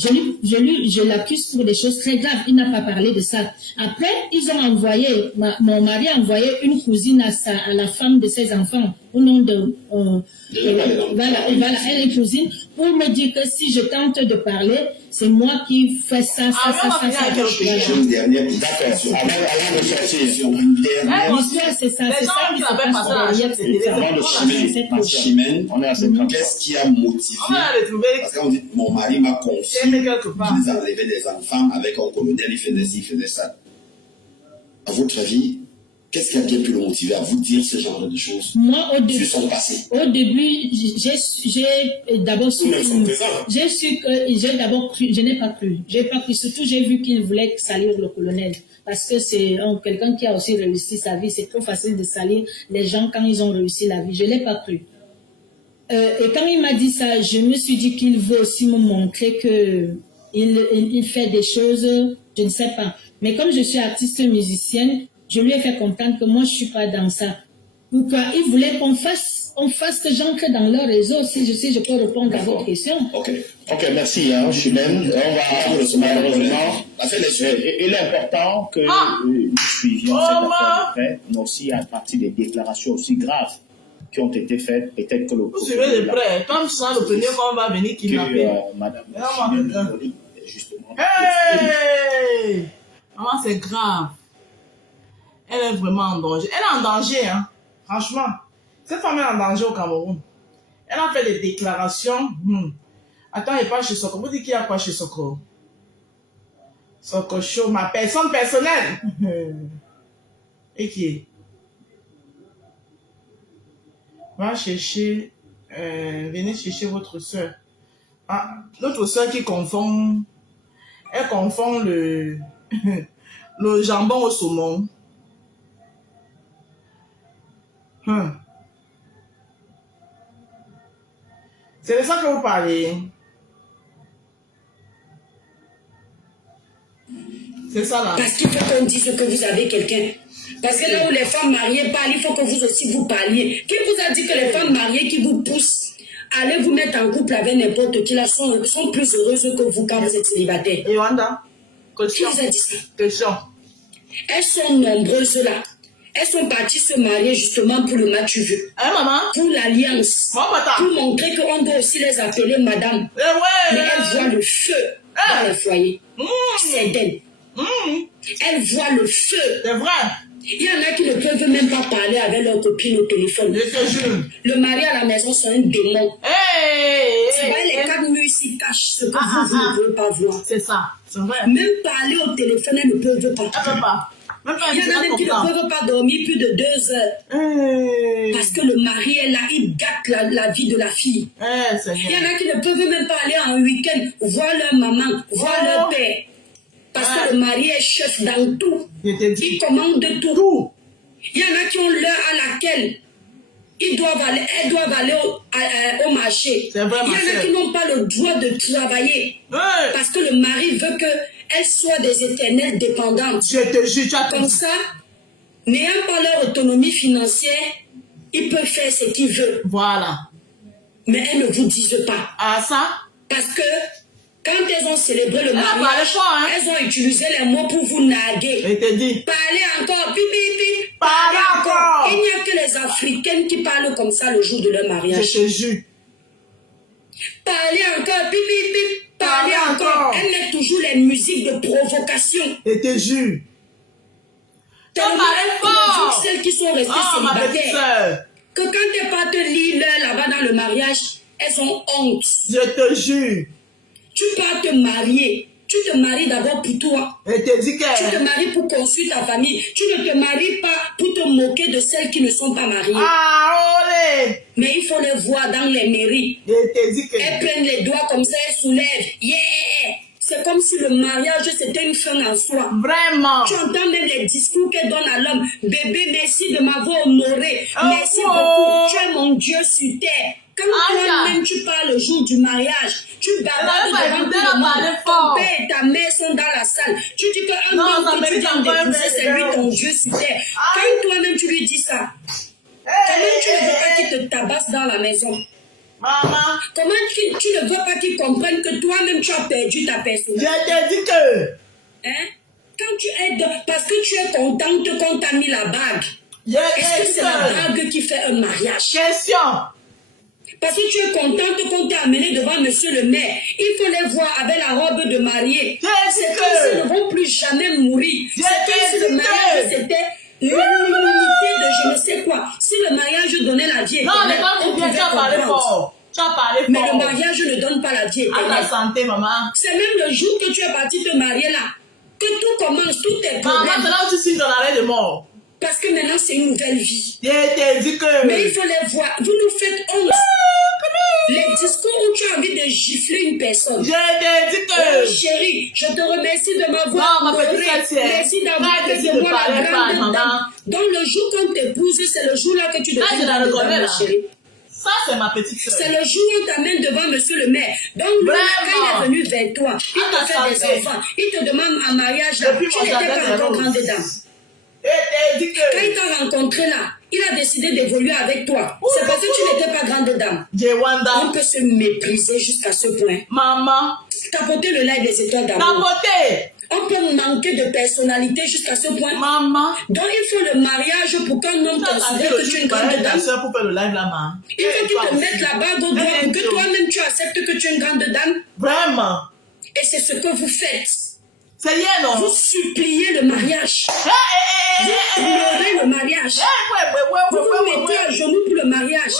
je l'accuse pour des choses très graves. Il n'a pas parlé de ça. Après, ils ont envoyé, mon mari a envoyé une cousine à la femme de ses enfants, au nom de... voilà, elle est cousine, pour me dire que si je tente de parler, c'est moi qui fais ça. Chose dernière, d'accord. Avant de sortir sur une dernière. L'histoire, c'est ça qui se passe derrière. Chimène, qu'est-ce qui a motivé? Parce qu'on dit, mon mari m'a confié qu'ils enlevaient des enfants avec un colonel, il faisait ci, il faisait ça. À votre avis, Qu'est-ce qui a bien pu le motiver à vous dire ce genre de choses Moi, sur son passé? Au début, j'ai d'abord su j'ai d'abord cru, je n'ai pas cru. J'ai pas cru. Surtout, j'ai vu qu'il voulait salir le colonel. Parce que c'est quelqu'un qui a aussi réussi sa vie. C'est trop facile de salir les gens quand ils ont réussi la vie. Je ne l'ai pas cru. Et quand il m'a dit ça, je me suis dit qu'il veut aussi me montrer qu'il fait des choses, je ne sais pas. Mais comme je suis artiste musicienne, je lui ai fait comprendre que moi, je ne suis pas dans ça. Pourquoi? Il voulait qu'on fasse que j'entre dans leur réseau, si je peux répondre à votre question. Ok, merci, Chimène. On va, malheureusement, il est important que nous suivions cette affaire, mais aussi à partir des déclarations aussi graves qui ont été faites, peut-être que le vous suivez de près, comme ça, le premier qu'on va venir kidnapper. Madame justement. Hey! Maman, c'est grave. Elle est vraiment en danger. Elle est en danger, hein. Franchement. Cette femme est en danger au Cameroun. Elle a fait des déclarations. Attends, il n'est pas chez Soko. Vous dites qu'il y a quoi chez Soko? Soko Show, ma personne personnelle. Et qui est? Va chercher, venez chercher votre soeur. Ah, notre soeur qui confond, elle confond le jambon au saumon. C'est de ça que vous parlez. C'est ça là. Parce qu'il faut qu'on dise que vous avez quelqu'un. Parce que là où les femmes mariées parlent, il faut que vous aussi vous parliez. Qui vous a dit que les femmes mariées qui vous poussent à aller vous mettre en couple avec n'importe qui là sont plus heureuses que vous quand vous êtes célibataire? Et Wanda, qui vous a dit ça? Question. Elles sont nombreuses là. Elles sont parties se marier justement pour le match vu. Hein, maman? Pour l'alliance. Pour montrer qu'on doit aussi les appeler madame. Mais elles voient le feu dans le foyer. C'est d'elle. Elles voient le feu. C'est vrai. Il y en a qui ne peuvent même pas parler avec leur copine au téléphone. Je te jure. Le mari à la maison, c'est un démon. C'est vrai, les quatre murs ici cachent ce que vous ne pouvez pas voir. C'est ça. C'est vrai. Même parler au téléphone, elles ne peuvent pas. Elles ne peuvent pas. Il y en a même qui ne peuvent pas dormir plus de 2 heures. Parce que le mari est là, il gâte la vie de la fille. Il y en a qui ne peuvent même pas aller en week-end, voir leur maman, voir leur père. Parce que le mari est chef dans tout. Il commande tout. Il y en a qui ont l'heure à laquelle elles doivent aller au marché. Il y en a qui n'ont pas le droit de travailler. Parce que le mari veut qu'elles soient des éternelles dépendantes. Je te jure, comme ça, n'ayant pas leur autonomie financière, ils peuvent faire ce qu'ils veulent. Voilà. Mais elles ne vous disent pas. Ah, ça? Parce que quand elles ont célébré le mariage, elles ont utilisé les mots pour vous narguer. Parlez encore, pipi. Parlez encore. Il n'y a que les Africaines qui parlent comme ça le jour de leur mariage. Je te jure. Parlez encore, pipi. Parlez encore. Elles mettent toujours les musiques de provocation. Je te jure. Parlez fort. Celles qui sont restées célibataires. Que quand elles partent lire là-bas dans le mariage, elles ont honte. Je te jure. Tu pars te marier. Tu te maries d'abord pour toi. Tu te maries pour construire ta famille. Tu ne te maries pas pour te moquer de celles qui ne sont pas mariées. Olé. Mais il faut les voir dans les mairies. Elles prennent les doigts comme ça, elles soulèvent. Yeah! C'est comme si le mariage c'était une fin en soi. Vraiment. Tu entends même les discours qu'elle donne à l'homme. Bébé, merci de m'avoir honoré. Merci beaucoup. Tu es mon Dieu sur terre. Quand toi-même tu parles le jour du mariage, tu bavardes devant tout le monde. Ton père et ta mère sont dans la salle. Tu dis qu'un homme que tu viens d'épouser, c'est lui ton Dieu sur terre. Quand toi-même tu lui dis ça, comment tu ne veux pas qu'il te tabasse dans la maison? Maman. Comment tu ne veux pas qu'il comprenne que toi-même tu as perdu ta personnalité? Je t'ai dit que. Hein? Quand tu es parce que tu es contente qu'on t'a mis la bague. Est-ce que c'est la bague qui fait un mariage? Question. Parce que tu es contente qu'on t'ait amené devant monsieur le maire. Il faut les voir avec la robe de mariée. C'est comme s'ils ne vont plus jamais mourir. C'est comme si le mariage c'était l'unité de je ne sais quoi. Si le mariage donnait la vie éternelle, tu as parlé fort. Tu as parlé fort. Mais le mariage ne donne pas la vie éternelle. À ta santé, maman. C'est même le jour que tu es parti te marier là, que tout commence, tout est maman, c'est là où tu signes ton arrêt de mort. Parce que maintenant, c'est une nouvelle vie. Je t'ai dit que... Mais il faut les voir. Vous nous faites honte. Les discours où tu as envie de gifler une personne. Je t'ai dit que... Oh, chérie, je te remercie de m'avoir non, ma petite sœur, merci d'avoir été de moi la grande dame. Donc le jour qu'on t'épouse, c'est le jour-là que tu deviens je la reconnais, là. chérie. Ça, c'est ma petite sœur. C'est le jour où on t'amène devant monsieur le maire. Donc, lui, quand il est venu vers toi, il te fait des enfants, il te demande en mariage, là, tu n'étais pas encore grande dame. Quand il t'a rencontré là, il a décidé d'évoluer avec toi. C'est parce que tu n'étais pas grande dame. On peut se mépriser jusqu'à ce point. Maman. Tapoter le lait des étoiles d'amour. Tapoter. On peut manquer de personnalité jusqu'à ce point. Maman. Donc il faut le mariage pour qu'un homme considère que tu es une grande dame. Pour faire le live là, maman. Il faut qu'il te mette la bague au doigt pour que toi-même tu acceptes que tu es une grande dame. Vraiment. Et c'est ce que vous faites. C'est rien, non? Vous suppliez le mariage. Vous pleurez le mariage. Vous vous mettez à genoux pour le mariage.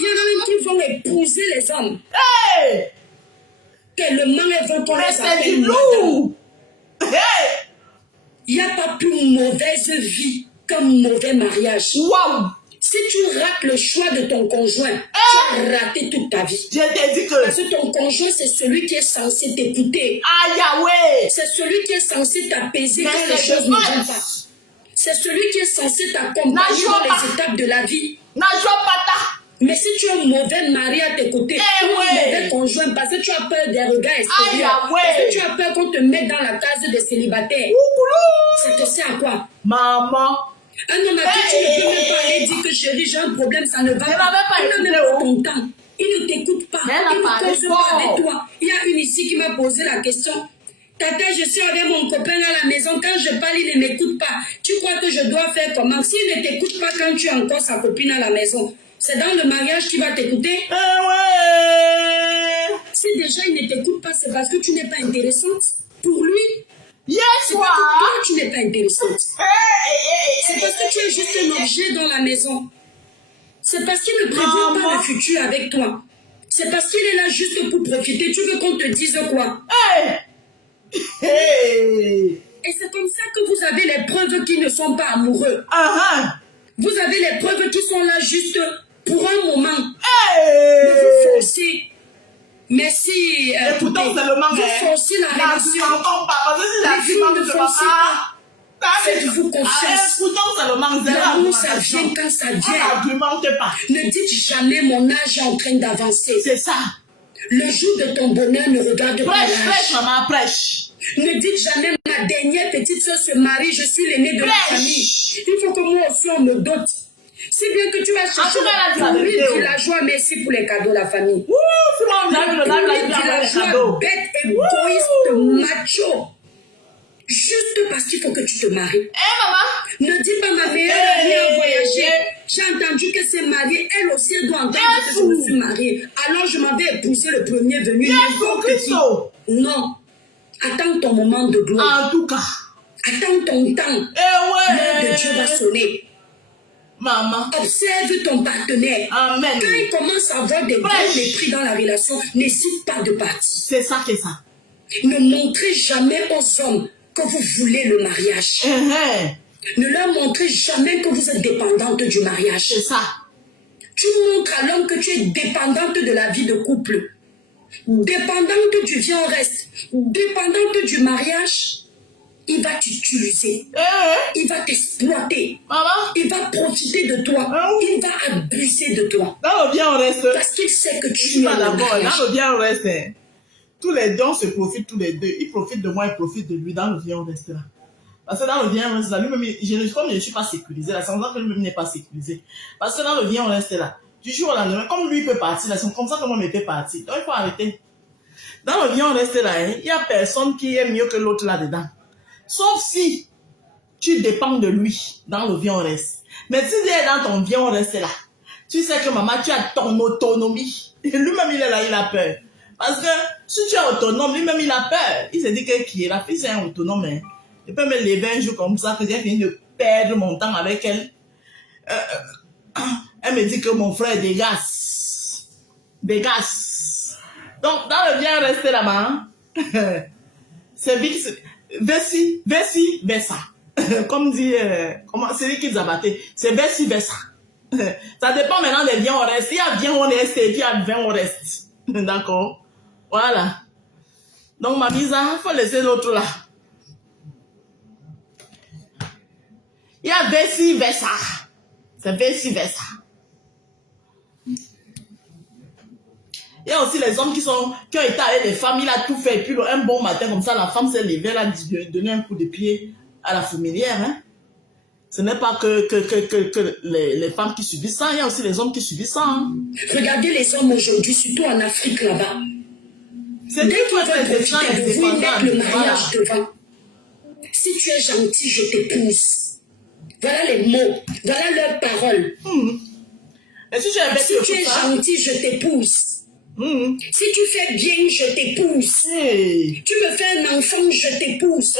Il y en a même qui vont épouser les hommes. Tellement elles vont qu'on les appelle madame. Il n'y a pas plus mauvaise vie qu'un mauvais mariage. Wow. Si tu rates le choix de ton conjoint, tu as raté toute ta vie. Je t'ai dit que... Parce que ton conjoint, c'est celui qui est censé t'écouter. Ah, Yahweh. C'est celui qui est censé t'apaiser quand les choses ne vont pas. C'est celui qui est censé t'accompagner dans les étapes de la vie. Mais si tu as un mauvais mari à tes côtés, un mauvais conjoint, parce que tu as peur des regards extérieurs, parce que tu as peur qu'on te mette dans la case des célibataires, ça te sert à quoi? Maman. Un homme à qui tu ne peux même pas aller dire que chérie, j'ai un problème, ça ne va pas. Il n'a même pas ton temps. Il ne t'écoute pas. Il ne cause pas avec toi. Il y a une ici qui m'a posé la question. Tata, je suis avec mon copain à la maison. Quand je parle, il ne m'écoute pas. Tu crois que je dois faire comment? S'il ne t'écoute pas quand tu es encore sa copine à la maison, c'est dans le mariage qu'il va t'écouter? Si déjà il ne t'écoute pas, c'est parce que tu n'es pas intéressante pour lui. Yes, c'est parce que toi, tu n'es pas intéressante. C'est parce que tu es juste un objet dans la maison. C'est parce qu'il ne prévoit pas le futur avec toi. C'est parce qu'il est là juste pour profiter. Tu veux qu'on te dise quoi? Et c'est comme ça que vous avez les preuves qui ne sont pas amoureux. Vous avez les preuves qui sont là juste pour un moment. Mais vous forcez. Merci. Et pourtant, c'est le manque. Vous forcez la relation. Les filles ne forcez pas. Faites-vous confiance. Pourtant, c'est le manque. L'amour, ça vient quand ça vient. Ne dites jamais mon âge est en train d'avancer. C'est ça. Le jour de ton bonheur ne regarde pas l'âge. Prêche, maman, prêche. Ne dites jamais ma dernière petite soeur se marie, je suis l'aîné de la famille. Il faut que moi aussi on me dote. Si bien que tu vas chercher le villageois, merci pour les cadeaux, la famille. Le villageois bête, égoïste, macho. Juste parce qu'il faut que tu te maries. Ne dis pas ma meilleure amie a voyagé. J'ai entendu que c'est mariée. Elle aussi, elle doit entendre que je me suis mariée. Alors je m'avais épousé le premier venu. Non. Attends ton moment de gloire. En tout cas. Attends ton temps. L'heure de Dieu va sonner. Maman. Observe ton partenaire. Amen. Quand il commence à avoir des gros mépris dans la relation, n'hésite pas de partir. C'est ça que ça. Ne montrez jamais aux hommes que vous voulez le mariage. Ne leur montrez jamais que vous êtes dépendante du mariage. C'est ça. Tu montres à l'homme que tu es dépendante de la vie de couple. Dépendante du viens reste. Dépendante du mariage. Il va t'utiliser. Il va t'exploiter. Il va profiter de toi. Il va abuser de toi. Dans le bien on reste. Parce qu'il sait que tu es d'abord. Dans le bien on reste. Tous les dons se profitent tous les deux. Il profite de moi, il profite de lui. Dans le bien on reste là. Parce que dans le bien on reste là. Lui-même, comme je ne suis pas sécurisé là, sans que lui-même n'est pas sécurisé. Parce que dans le bien on reste là. Du jour au lendemain, comme lui peut partir là, c'est comme ça que moi je peux partir. Donc il faut arrêter. Dans le bien on reste là, il n'y a personne qui est mieux que l'autre là-dedans. Sauf si tu dépends de lui dans le bien on reste. Mais si il est dans ton bien on reste là, tu sais que maman, tu as ton autonomie. Et lui-même il est là, il a peur. Parce que si tu es autonome, lui-même il a peur. Il se dit que qui est la fille, c'est un autonome. Hein. Je peux me lever un jour comme ça, que j'ai fini de perdre mon temps avec elle. Elle me dit que mon frère dégasse. Dégasse. Donc, dans le bien rester là-bas, c'est vite. Versi, versa. comme dit, c'est lui qui nous a batté. C'est vice-versa. Ça dépend maintenant des biens, on reste. Il y a bien, on reste, et puis il y a 20, on reste. D'accord? Voilà. Donc, ma visa, il faut laisser l'autre là. Il y a vice-versa. C'est vice-versa. Il y a aussi les hommes qui ont été avec les femmes, il a tout fait. Et puis, un bon matin, comme ça, la femme s'est levée, elle a donné un coup de pied à la fourmilière. Hein? Ce n'est pas que les femmes qui subissent ça, il y a aussi les hommes qui subissent ça. Hein? Regardez les hommes aujourd'hui, surtout en Afrique là-bas. C'est que tu as des gens indépendants. Le mariage devant. Si tu es gentil, je t'épouse. Voilà les mots, voilà leurs paroles. Et si tu es gentil, je t'épouse. Si tu fais bien, je t'épouse. Tu me fais un enfant, je t'épouse.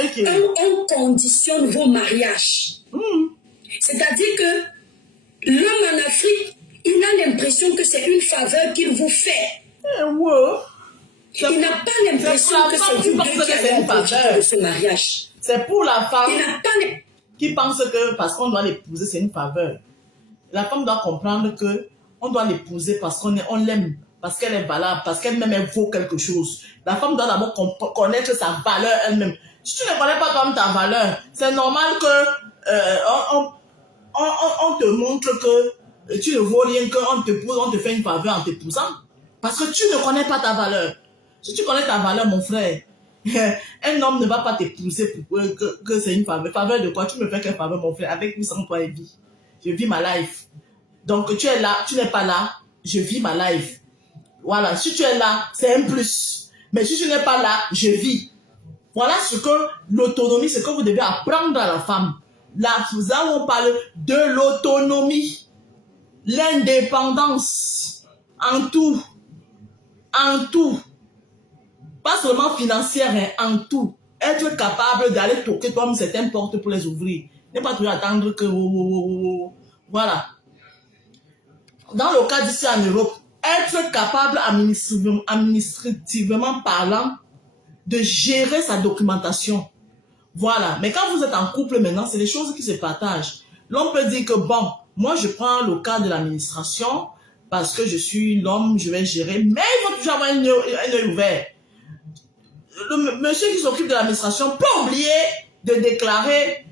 On conditionne vos mariages. C'est-à-dire que l'homme en Afrique, il a l'impression que c'est une faveur qu'il vous fait. Il n'a pas l'impression que c'est vous deux qui avez une faveur de ce mariage. C'est pour la femme qui pense que parce qu'on doit l'épouser, c'est une faveur. La femme doit comprendre que on doit l'épouser parce qu'on l'aime, parce qu'elle est valable, parce qu'elle-même elle vaut quelque chose. La femme doit d'abord connaître sa valeur elle-même. Si tu ne connais pas toi-même ta valeur, c'est normal que on te montre que tu ne vaux rien, qu'on t'épouse, on te fait une faveur en t'épousant. Parce que tu ne connais pas ta valeur. Si tu connais ta valeur, mon frère, un homme ne va pas t'épouser pour que c'est une faveur. Faveur de quoi? Tu me fais quelle faveur, mon frère? Avec ou sans toi, vie. Je vis ma life. Donc, tu es là, tu n'es pas là, je vis ma life. Voilà, si tu es là, c'est un plus. Mais si tu n'es pas là, je vis. Voilà ce que l'autonomie, c'est que vous devez apprendre à la femme. Là, nous allons parler de l'autonomie, l'indépendance, en tout. Pas seulement financière, hein, en tout. Être capable d'aller toquer toi-même certaines portes pour les ouvrir. Ne pas toujours attendre que... Voilà. Dans le cas d'ici en Europe, être capable administrativement parlant de gérer sa documentation. Voilà. Mais quand vous êtes en couple maintenant, c'est des choses qui se partagent. L'on peut dire que bon, moi je prends le cas de l'administration parce que je suis l'homme, je vais gérer. Mais il faut toujours avoir un œil ouvert. Le monsieur qui s'occupe de l'administration peut oublier de déclarer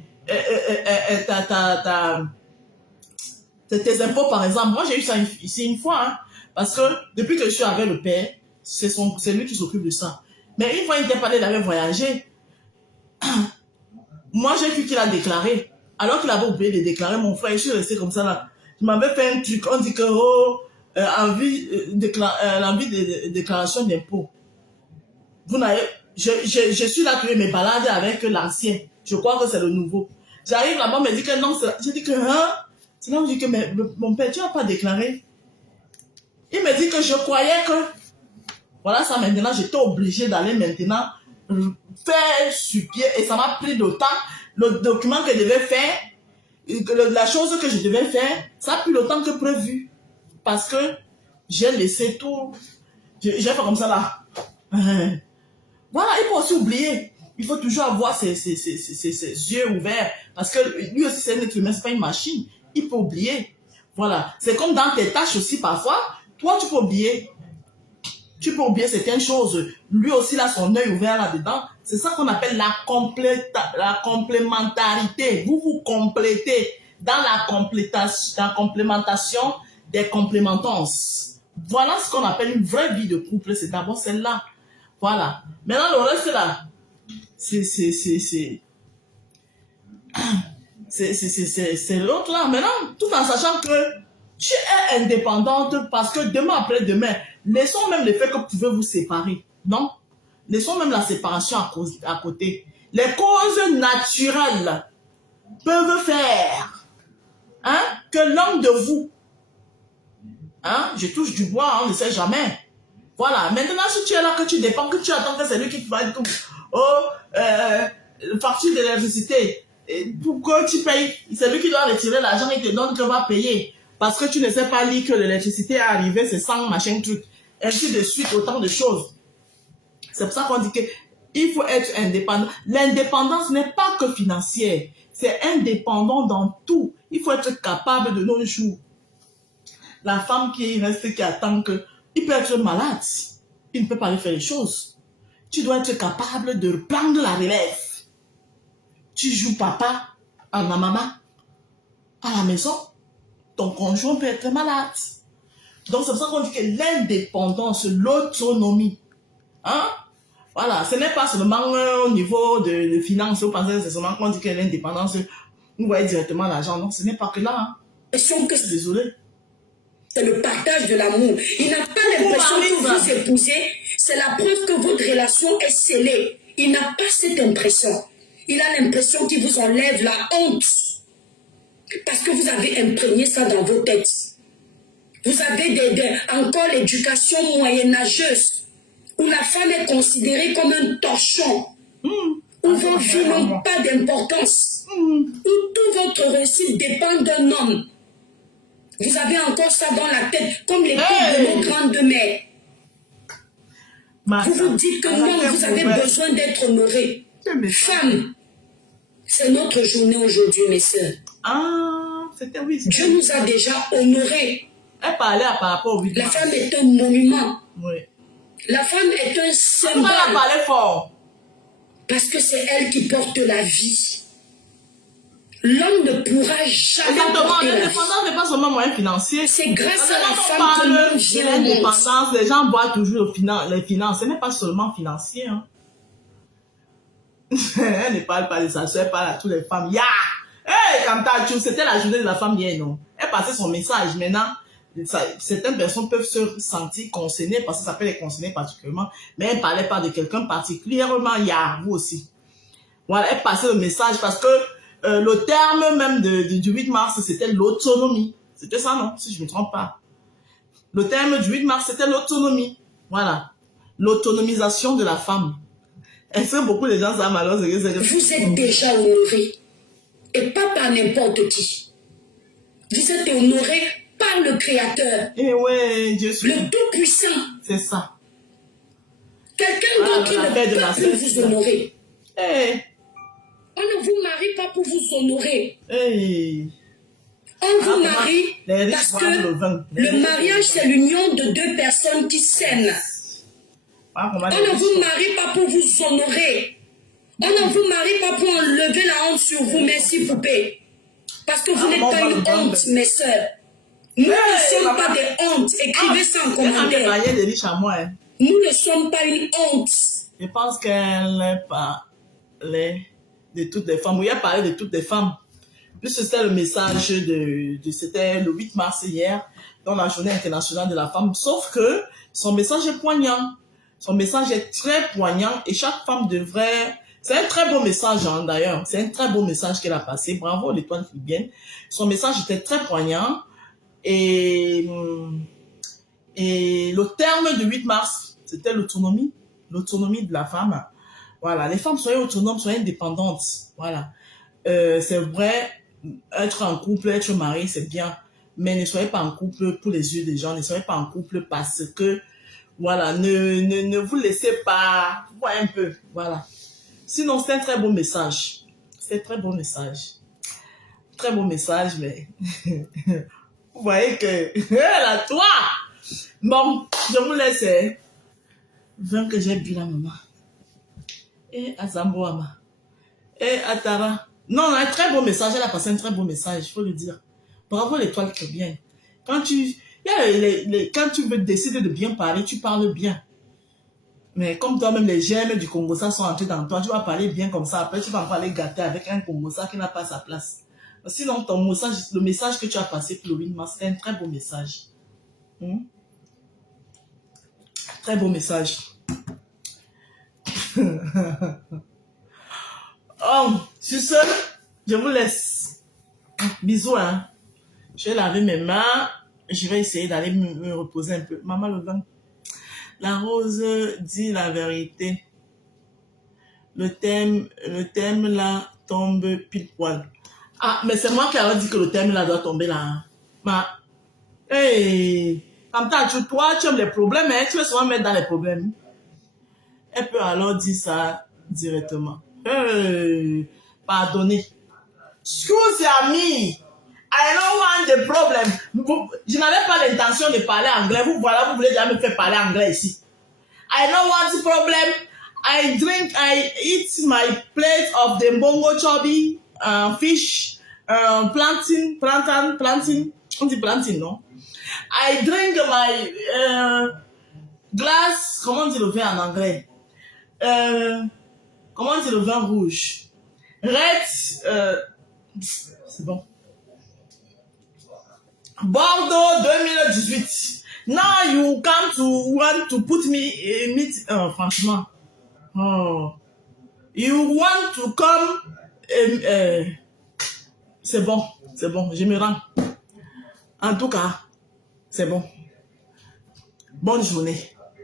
tes impôts, par exemple. Moi, j'ai eu ça ici une fois, hein, parce que depuis que je suis avec le père, c'est lui qui s'occupe de ça. Mais une fois, il était parlé, il avait voyagé. Moi, j'ai vu qu'il a déclaré. Alors qu'il avait oublié de déclarer, mon frère, je suis resté comme ça là. Je m'avais fait un truc, on dit que, envie de déclaration d'impôts. Je suis là tous mes balades avec l'ancien. Je crois que c'est le nouveau. J'arrive là-bas, on me dit que non, je dis que, hein? C'est là où je dis que, mais mon père, tu n'as pas déclaré. Il me dit que je croyais que, voilà ça maintenant, j'étais obligé d'aller maintenant faire sur pied et ça m'a pris de temps. Le document que je devais faire, la chose que je devais faire, ça a pris le temps que prévu. Parce que j'ai laissé tout, j'ai fait comme ça là. Voilà, il faut aussi oublier. Il faut toujours avoir ses yeux ouverts. Parce que lui aussi, c'est un être humain, c'est pas une machine. Il peut oublier. Voilà. C'est comme dans tes tâches aussi, parfois. Toi, tu peux oublier. Tu peux oublier certaines choses. Lui aussi, il a son œil ouvert là-dedans. C'est ça qu'on appelle la complémentarité. Vous vous complétez dans la complémentation des complémentances. Voilà ce qu'on appelle une vraie vie de couple. C'est d'abord celle-là. Voilà. Maintenant, le reste là, c'est l'autre là. Maintenant, tout en sachant que tu es indépendante parce que demain après demain, laissons même le fait que vous pouvez vous séparer. Non? Laissons même la séparation à côté. Les causes naturelles peuvent faire que l'un de vous, je touche du bois, on ne sait jamais. Voilà, maintenant si tu es là, que tu dépends, que tu attends que c'est lui qui te va dire facture d'électricité, pour que tu payes, c'est lui qui doit retirer l'argent et te donne que va payer. Parce que tu ne sais pas lire que l'électricité est arrivée, c'est 100 machin truc. Ainsi de suite, autant de choses. C'est pour ça qu'on dit que Il faut être indépendant. L'indépendance n'est pas que financière. C'est indépendant dans tout. Il faut être capable de nos jours. La femme qui reste, qui attend que... Il peut être malade. Il ne peut pas lui faire les choses. Tu dois être capable de prendre la relève. Tu joues papa à la maman. À la maison. Ton conjoint peut être malade. Donc c'est pour ça qu'on dit que l'indépendance, l'autonomie. Hein? Voilà, ce n'est pas seulement au niveau de finances, c'est seulement qu'on dit que l'indépendance, vous voyez directement l'argent. Non, ce n'est pas que là. Hein. Désolé. C'est le partage de l'amour. Il n'a pas l'impression que vous épousez. C'est la preuve que votre relation est scellée. Il n'a pas cette impression. Il a l'impression qu'il vous enlève la honte. Parce que vous avez imprégné ça dans vos têtes. Vous avez encore l'éducation moyenâgeuse. Où la femme est considérée comme un torchon, où vos vies n'ont pas d'importance, où tout votre réussite dépend d'un homme. Vous avez encore ça dans la tête, comme les têtes de nos grandes mères. Vous vous dites que non, vous avez besoin d'être honoré. Femme, c'est notre journée aujourd'hui, mes sœurs. Ah, c'était oui. Dieu nous a déjà honorés. Elle parlait par rapport au 8 mars. La femme est un monument. Oui. La femme est un symbole. Elle parlait fort. Parce que c'est elle qui porte la vie. L'homme ne pourra jamais porter la vie. L'indépendance n'est pas seulement moyen financier. C'est grâce à la femme que l'homme vient au monde. L'indépendance, les gens voient toujours les finances. Ce n'est pas seulement financier. Hein. Elle ne parle pas de sa soeur, elle parle à toutes les femmes. Ya! Hey, Kamtachou, c'était la journée de la femme hier, non? Elle passait son message. Maintenant, certaines personnes peuvent se sentir concernées parce que ça peut les concerner particulièrement, mais elle ne parlait pas de quelqu'un particulièrement, il y a vous aussi. Voilà, elle passait le message parce que le terme même du 8 mars, c'était l'autonomie. C'était ça, non? Si je ne me trompe pas. Le terme du 8 mars, c'était l'autonomie. Voilà. L'autonomisation de la femme. Est-ce que beaucoup de gens savent alors ce que c'est? Vous êtes déjà honoré. Et pas par n'importe qui. Vous êtes honoré par le Créateur. Et ouais, Dieu le Tout-Puissant. C'est ça. Quelqu'un d'autre qui ne peut pas plus vous honorer. Hey. On ne vous marie pas pour vous honorer. Hey. On vous marie parce que le mariage, c'est l'union de deux personnes qui s'aiment. On ne vous marie pas pour vous honorer. On ne vous marie pas pour enlever la honte sur vous, mais s'il vous plaît. Parce que vous n'êtes pas une honte, mes sœurs. Nous ne sommes pas des hontes. Écrivez ça en commentaire. Nous ne sommes pas une honte. Je pense qu'elle parlait de toutes les femmes. Oui, elle parlait de toutes les femmes. Plus c'était le message c'était le 8 mars hier, dans la journée internationale de la femme. Sauf que son message est poignant. Son message est très poignant et chaque femme devrait... C'est un très beau message, hein, d'ailleurs. C'est un très beau message qu'elle a passé. Bravo, l'étoile philippine. Son message était très poignant. Et le terme du 8 mars, c'était l'autonomie. L'autonomie de la femme. Voilà. Les femmes, soyez autonomes, soyez indépendantes. Voilà. C'est vrai, être en couple, être marié, c'est bien. Mais ne soyez pas en couple pour les yeux des gens. Ne soyez pas en couple parce que, voilà, ne vous laissez pas... Voyez un peu. Voilà. Sinon, c'est un très beau message. C'est un très beau message. Très beau message, mais... Vous voyez que... la toi! Bon, je vous laisse. Vin que j'ai bu la maman. Et à Zamboama. Et à Tara. Non, un très beau message. Elle a passé un très beau message, il faut le dire. Bravo l'étoile très bien. Quand tu... quand tu veux décider de bien parler, tu parles bien. Mais comme toi-même, les germes du Congo-ça sont entrés dans toi, tu vas parler bien comme ça. Après, tu vas pas aller gâter avec un Congo-ça qui n'a pas sa place. Sinon, ton message, le message que tu as passé pour le 8 mars, c'est un très beau message. Très beau message. Oh, sur ce, je vous laisse. Bisous, hein. Je vais laver mes mains. Je vais essayer d'aller me reposer un peu. Maman, le vin. La rose dit la vérité. Le thème là tombe pile poil. Ah, mais c'est moi qui avais dit que le thème là doit tomber là. Hey, comme toi, tu aimes les problèmes, hein? Tu veux souvent mettre dans les problèmes. Elle peut alors dire ça directement. Pardonnez. Excusez me. I don't want the problem. Je n'avais pas l'intention de parler anglais. Vous voulez déjà me faire parler anglais ici. I don't want the problem. I eat my plate of the bongo chobi, fish, plantain. On dit plantain, non? I drink my glass, comment on dit le vin en anglais? Comment on dit le vin rouge? Red, c'est bon. Bordeaux 2018. Now you come to want to put me in it. Franchement. Oh. You want to come. C'est bon, je me rends. En tout cas, c'est bon. Bonne journée.